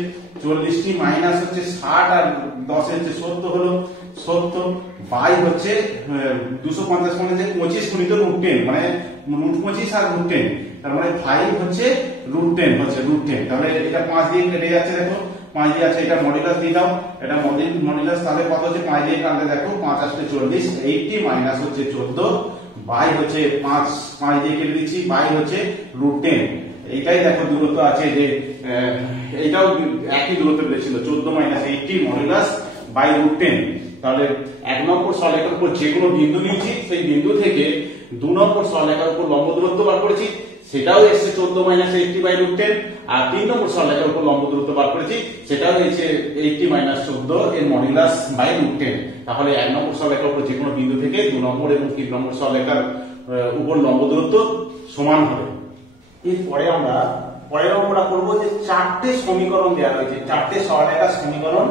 40টি মাইনাস হচ্ছে 60 আর 10 হচ্ছে 70 হলো, 70 বাই হচ্ছে 250 মানে যে 25 গুণিত √10 মানে √25 আর √10, তার মানে 5 হচ্ছে √10 হচ্ছে √10। তাহলে এটা 5 দিয়ে কেটে যাচ্ছে, দেখো 5 দিয়ে আছে, এটা মডুলাস দিয়ে দাও, এটা মডুলাস, তাহলে কত হচ্ছে 5 দিয়ে কাটলে দেখো 5 আসলে 40, 80 মাইনাস হচ্ছে 14 বাই হচ্ছে 5 দিয়ে কেটে দিচ্ছি, বাই হচ্ছে √10। এইটাই দেখো দূরত্ব আছে যে এইটাও একই দূরত্ব বেরিয়েছিল 14 - 80 মডুলাস বাই √10। তাহলে 1 নম্বর সরলরেখার উপর যে কোনো বিন্দু নিয়েছি, সেই বিন্দু থেকে 2 নম্বর সরলরেখার উপর লম্ব দূরত্ব বার করেছি, সেটাও এসেছে 14 - 80 বাই √10, আর 3 নম্বর সরলরেখার উপর লম্ব দূরত্ব বার করেছি, সেটাও এসেছে 80 - 14 এর মডুলাস বাই √10। তাহলে 1 নম্বর সরলরেখার উপর যে কোনো বিন্দু থেকে 2 নম্বর এবং 3 নম্বর সরলরেখার উপর লম্ব দূরত্ব সমান হবে। এরপরে আমরা পরের অঙ্কটা করব যে 4টে সমীকরণ দেওয়া রয়েছে, 4টে সরলরেখার সমীকরণ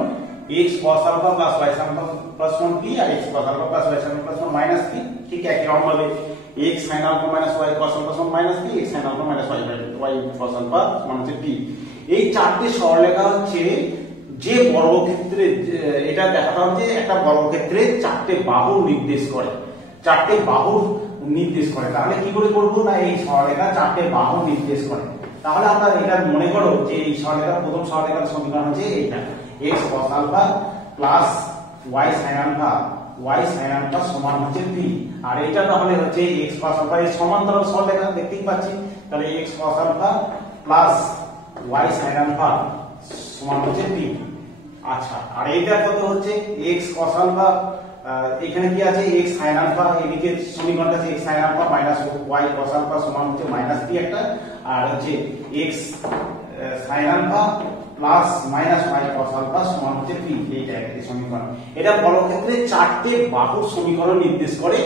x cos alpha plus y sin alpha plus 1b আর x cos alpha plus y sin alpha plus 1 minus b, ঠিক একই রকম ভাবে x sin alpha minus y cos alpha plus 1 minus b, x sin alpha minus y cos alpha সমান হচ্ছে b। এই 4টে সরলরেখা হচ্ছে যে বর্গক্ষেত্রে, এটা দেখাতে হবে যে একটা বর্গক্ষেত্রে 4টে বাহু নির্দেশ করে, 4টে বাহু নির্দেশ করে। তাহলে কি করে করব না, এই সরলরেখা 4টে বাহু নির্দেশ করে। তাহলে আমরা এটা মনে করো যে এই সরলরেখার প্রথম সরলরেখার সমীকরণ হচ্ছে এইটা x cos alpha plus y sin alpha সমান হচ্ছে b, আর এটা তাহলে হচ্ছে x cos alpha এর সমান্তরাল সরলরেখা দেখতেই পাচ্ছি, তাহলে x cos alpha plus y sin alpha সমান হচ্ছে b। আচ্ছা, আর এইটা কত হচ্ছে x cos alpha, এখানে কি আছে x sin alpha, এদিকে সমীকরণটা আছে x sin alpha minus y cos alpha সমান হচ্ছে মাইনাস b একটা, আর হচ্ছে x sin alpha plus minus y cos alpha সমান হচ্ছে b, এইটা একটা সমীকরণ। এটা বর্গক্ষেত্রে 4টে বাহুর সমীকরণ নির্দেশ করে।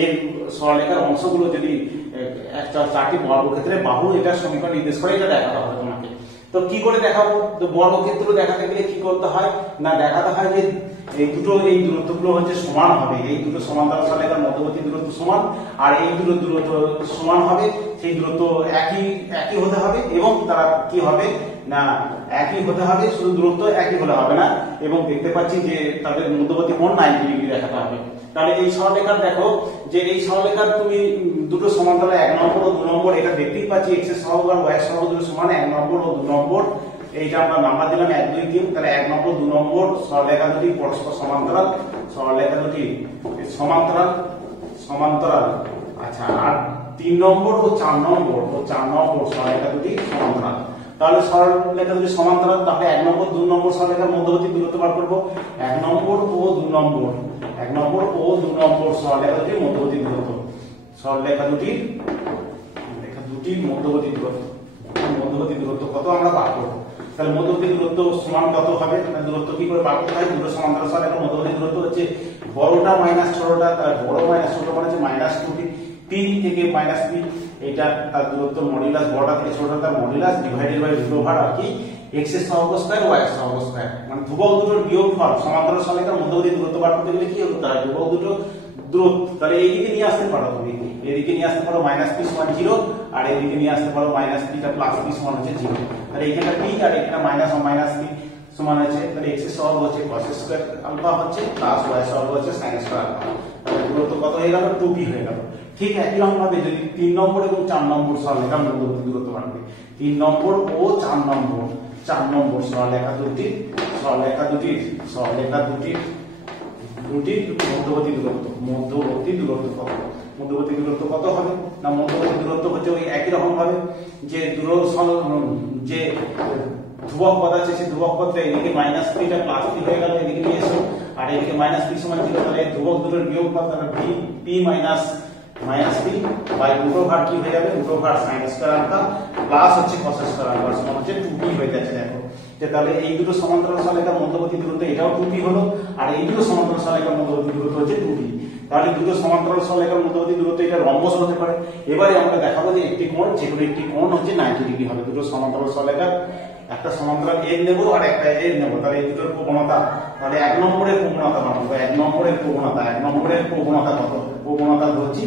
এর সরলরেখার অংশগুলো যদি একটা 4টি বর্গক্ষেত্রের বাহু এটা সমীকরণ নির্দেশ করে, এটা দেখাতে হবে তোমাকে। তো কি করে দেখাবো, তো বর্গক্ষেত্র দেখাতে গেলে কি করতে হয় না, দেখাতে হয় যে এই দূরত্বগুলো হচ্ছে সমান হবে, এই দুটো সমান্তরাল সরলরেখার মধ্যবর্তী দূরত্ব সমান, আর এই দুটো দূরত্ব সমান হবে, সেই দূরত্ব একই হতে হবে, এবং তারা কি হবে না একই হতে হবে, শুধু দূরত্ব একই হলে হবে না, এবং দেখতে পাচ্ছি যে তাদের মধ্যবর্তী কোণ 90 ডিগ্রি দেখাতে হবে। তাহলে এই সরলরেখার দেখো যে এই সরলরেখার তুমি দুটো সমান্তরাল 1 নম্বর ও 2 নম্বর, এটা দেখতেই পাচ্ছি x এর সহগ আর y এর সহগ দুটো সমান, 1 নম্বর ও 2 নম্বর, এইটা আমরা নাম্বার দিলাম 1 2 3, তাহলে 1 নম্বর 2 নম্বর সরলরেখা দুটি পরস্পর সমান্তরাল, সরলরেখা দুটি সমান্তরাল। আচ্ছা, আর 3 নম্বর ও 4 নম্বর সরলরেখা দুটি সমান্তরাল। তাহলে সরলরেখা দুটি সমান্তরাল, তাহলে 1 নম্বর 2 নম্বর সরলরেখার মধ্যবর্তী দূরত্ব বার করব। 1 নম্বর ও 2 নম্বর সরলরেখা দুটির মধ্যবর্তী দূরত্ব, সরলরেখা দুটির মধ্যবর্তী দূরত্ব কত আমরা বার করব। তাহলে মধ্যবর্তী দূরত্ব সমান কত হবে? দূরত্ব কি করে বার করতে হয়? দুটো সমান্তরাল সরলরেখার মধ্যবর্তী দূরত্ব হচ্ছে বড়টা মাইনাস ছোটটা, তার বড় মাইনাস ছোট মানে হচ্ছে মাইনাস 2p, p থেকে মাইনাস p, এটা তার দূরত্ব মডুলাস, বড়টা থেকে ছোটটা তার modulus divided by root over আর কি x এর সহগ স্কয়ার y এর সহগ স্কয়ার। মানে ধ্রুবক দুটোর বিয়োগফল সমান্তরাল সরলরেখার মধ্যবর্তী দূরত্ব বার করতে গেলে কি হতে হয়? ধ্রুবক দুটো দূরত্ব তাহলে এইদিকে নিয়ে আসতে পারো, তুমি এদিকে নিয়ে আসতে পারো মাইনাস p সমান 0, আর এদিকে নিয়ে আসতে পারো মাইনাস p টা প্লাস p সমান হচ্ছে 0। তাহলে এখানে p আর এখানে মাইনাস ও মাইনাস p সমান আছে, তাহলে x এর সহগ হচ্ছে cos স্কয়ার আলফা হচ্ছে প্লাস y এর সহগ হচ্ছে sin স্কয়ার আলফা। তাহলে দূরত্ব কত হয়ে গেল? 2p হয়ে গেল। ঠিক একই রকম ভাবে যদি 3 নম্বর এবং 4 নম্বর সরলরেখার মধ্যবর্তী দূরত্ব বাড়বে, 3 নম্বর ও 4 নম্বর সরলরেখা দুটির মধ্যবর্তী দূরত্ব কত? মধ্যবর্তী দূরত্ব কত হবে? না মধ্যবর্তী দূরত্ব হচ্ছে ওই একই রকম ভাবে যে যে ধ্রুবক পদ আছে সেই ধ্রুবক পদটা এদিকে মাইনাস p টা প্লাস p হয়ে গেল, এদিকে নিয়ে এসো, আর এদিকে মাইনাস p সমান 0, তাহলে ধ্রুবক দুটোর বিয়োগফল তাহলে p minus p by root over কি হয়ে যাবে? Root over sin square alpha plus হচ্ছে cos স্কয়ার আলফা সমান হচ্ছে 2p হয়ে যাচ্ছে। দেখো যে তাহলে এই দুটো সমান্তরাল সরলরেখার মধ্যবর্তী দূরত্ব এটাও 2p হলো, আর এই দুটো সমান্তরাল সরলরেখার মধ্যবর্তী দূরত্ব হচ্ছে 2p। তাহলে দুটো সমান্তরাল সরলরেখার মধ্যবর্তী দূরত্ব এটা রম্বস হতে পারে। এবারে আমরা দেখাবো যে একটি কোণ, যেগুলো একটি কোণ হচ্ছে 90 ডিগ্রি হবে। দুটো সমান্তরাল সরলরেখার একটা সমান্তরাল n নেব আর একটা n নেব, তাহলে এই দুটোর প্রবণতা, তাহলে 1 নম্বরের প্রবণতা বানাবো। 1 নম্বরের প্রবণতা কত? প্রবণতা ধরছি,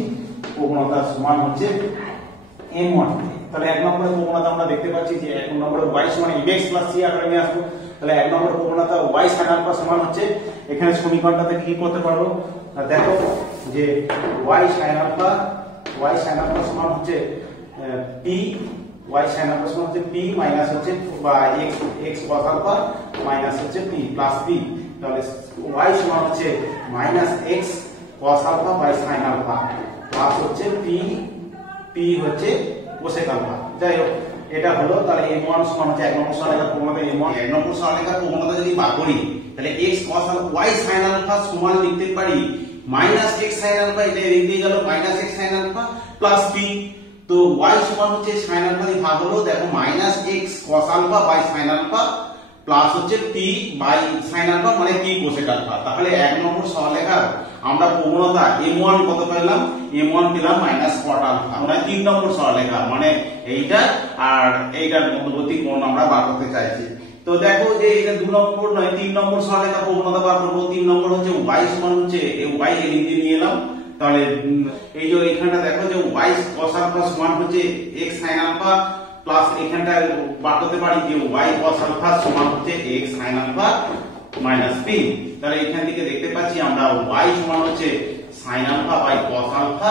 প্রবণতা সমান হচ্ছে m1। তাহলে 1 নম্বরের প্রবণতা আমরা দেখতে পাচ্ছি যে 1 নম্বরের y সমান mx প্লাস c আকারে নিয়ে আসবো। তাহলে 1 নম্বরের প্রবণতা y sin আলফা সমান হচ্ছে, এখানে সমীকরণটা থেকে কি করতে পারবো? দেখো যে y sin আলফা সমান হচ্ছে p, y sin আলফা সমান হচ্ছে p মাইনাস হচ্ছে বা x cos আলফা মাইনাস হচ্ছে p প্লাস p। তাহলে y সমান হচ্ছে minus x cos alpha by sin alpha plus হচ্ছে p হচ্ছে cosec আলফা। যাই হোক এটা হলো। তাহলে m1 সমান হচ্ছে 1 নম্বর সরলরেখার প্রবণতা m1। 1 নম্বর সরলরেখার প্রবণতা যদি বার করি তাহলে x cos alpha y sin alpha সমান লিখতে পারি মাইনাস x sin আলফা, এটা এদিকে গেল minus x sin alpha plus p। তো y সমান হচ্ছে sin আলফা দিয়ে ভাগ হলো, দেখো minus x cos alpha by sin alpha plus হচ্ছে p বাই sin আলফা মানে p cosec আলফা। তাহলে 1 নম্বর সরলরেখার আমরা প্রবণতা m1 কত পেলাম? m1 পেলাম মাইনাস cot আলফা। মানে 3 নম্বর সরলরেখা মানে এইটা আর এইটার মধ্যবর্তী কোণ আমরা বার করতে চাইছি। তো দেখো যে এটা 2 নম্বর নয় 3 নম্বর সরলরেখা প্রবণতা বার করব। 3 নম্বর হচ্ছে y সমান হচ্ছে y এদিকে নিয়ে এলাম, তাহলে এই যে এখানটা দেখো যে y cos আলফা সমান হচ্ছে x sin আলফা প্লাস এখানটা বার করতে পারি যে y cos আলফা সমান হচ্ছে x sin alpha minus p। তাহলে এখান থেকে দেখতে পাচ্ছি আমরা y সমান হচ্ছে sin alpha by cos alpha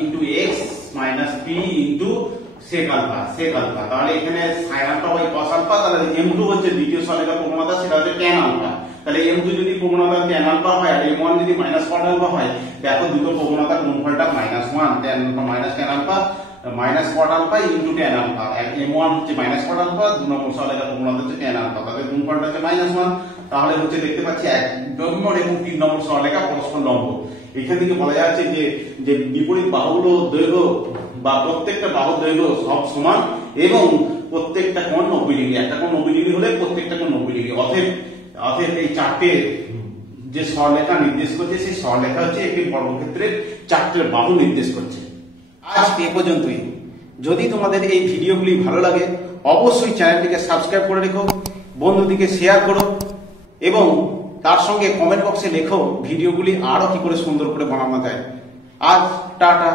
into x minus p into sec alpha. তাহলে এখানে sin alpha by cos alpha, তাহলে m2 হচ্ছে দ্বিতীয় সরলরেখার প্রবণতা, সেটা হচ্ছে tan আলফা। তাহলে m2 যদি প্রবণতা tan আলফা হয় আর m1 যদি মাইনাস cot আলফা হয়, দেখো দুটো প্রবণতার গুণফলটা -1 tan minus tan alpha minus cot alpha into tan alpha. m1 হচ্ছে মাইনাস cot আলফা, 2 নম্বর সরলরেখার প্রবণতা হচ্ছে tan আলফা, তাহলে গুণফলটা হচ্ছে -1। তাহলে হচ্ছে দেখতে পাচ্ছি 1 নম্বর এবং 3 নম্বর সরলরেখা পরস্পর লম্ব। এখান থেকে বলা যাচ্ছে যে বিপরীত বাহুগুলো দৈর্ঘ্য বা প্রত্যেকটা বাহুর দৈর্ঘ্য সব সমান এবং প্রত্যেকটা কোণ 90 ডিগ্রি। একটা কোণ 90 ডিগ্রি হলে প্রত্যেকটা কোণ 90 ডিগ্রি। অতএব এই চারটে যে সরলরেখা নির্দেশ করছে সেই সরলরেখা হচ্ছে একটি বর্গক্ষেত্রের চারটে বাহু নির্দেশ করছে। আজ এ পর্যন্তই। যদি তোমাদের এই ভিডিওগুলি ভালো লাগে অবশ্যই চ্যানেলটিকে সাবস্ক্রাইব করে রেখো, বন্ধুদিকে শেয়ার করো এবং তার সঙ্গে কমেন্ট বক্সে লেখো ভিডিওগুলি আরো কি করে সুন্দর করে বানানো যায়। আজ টাটা।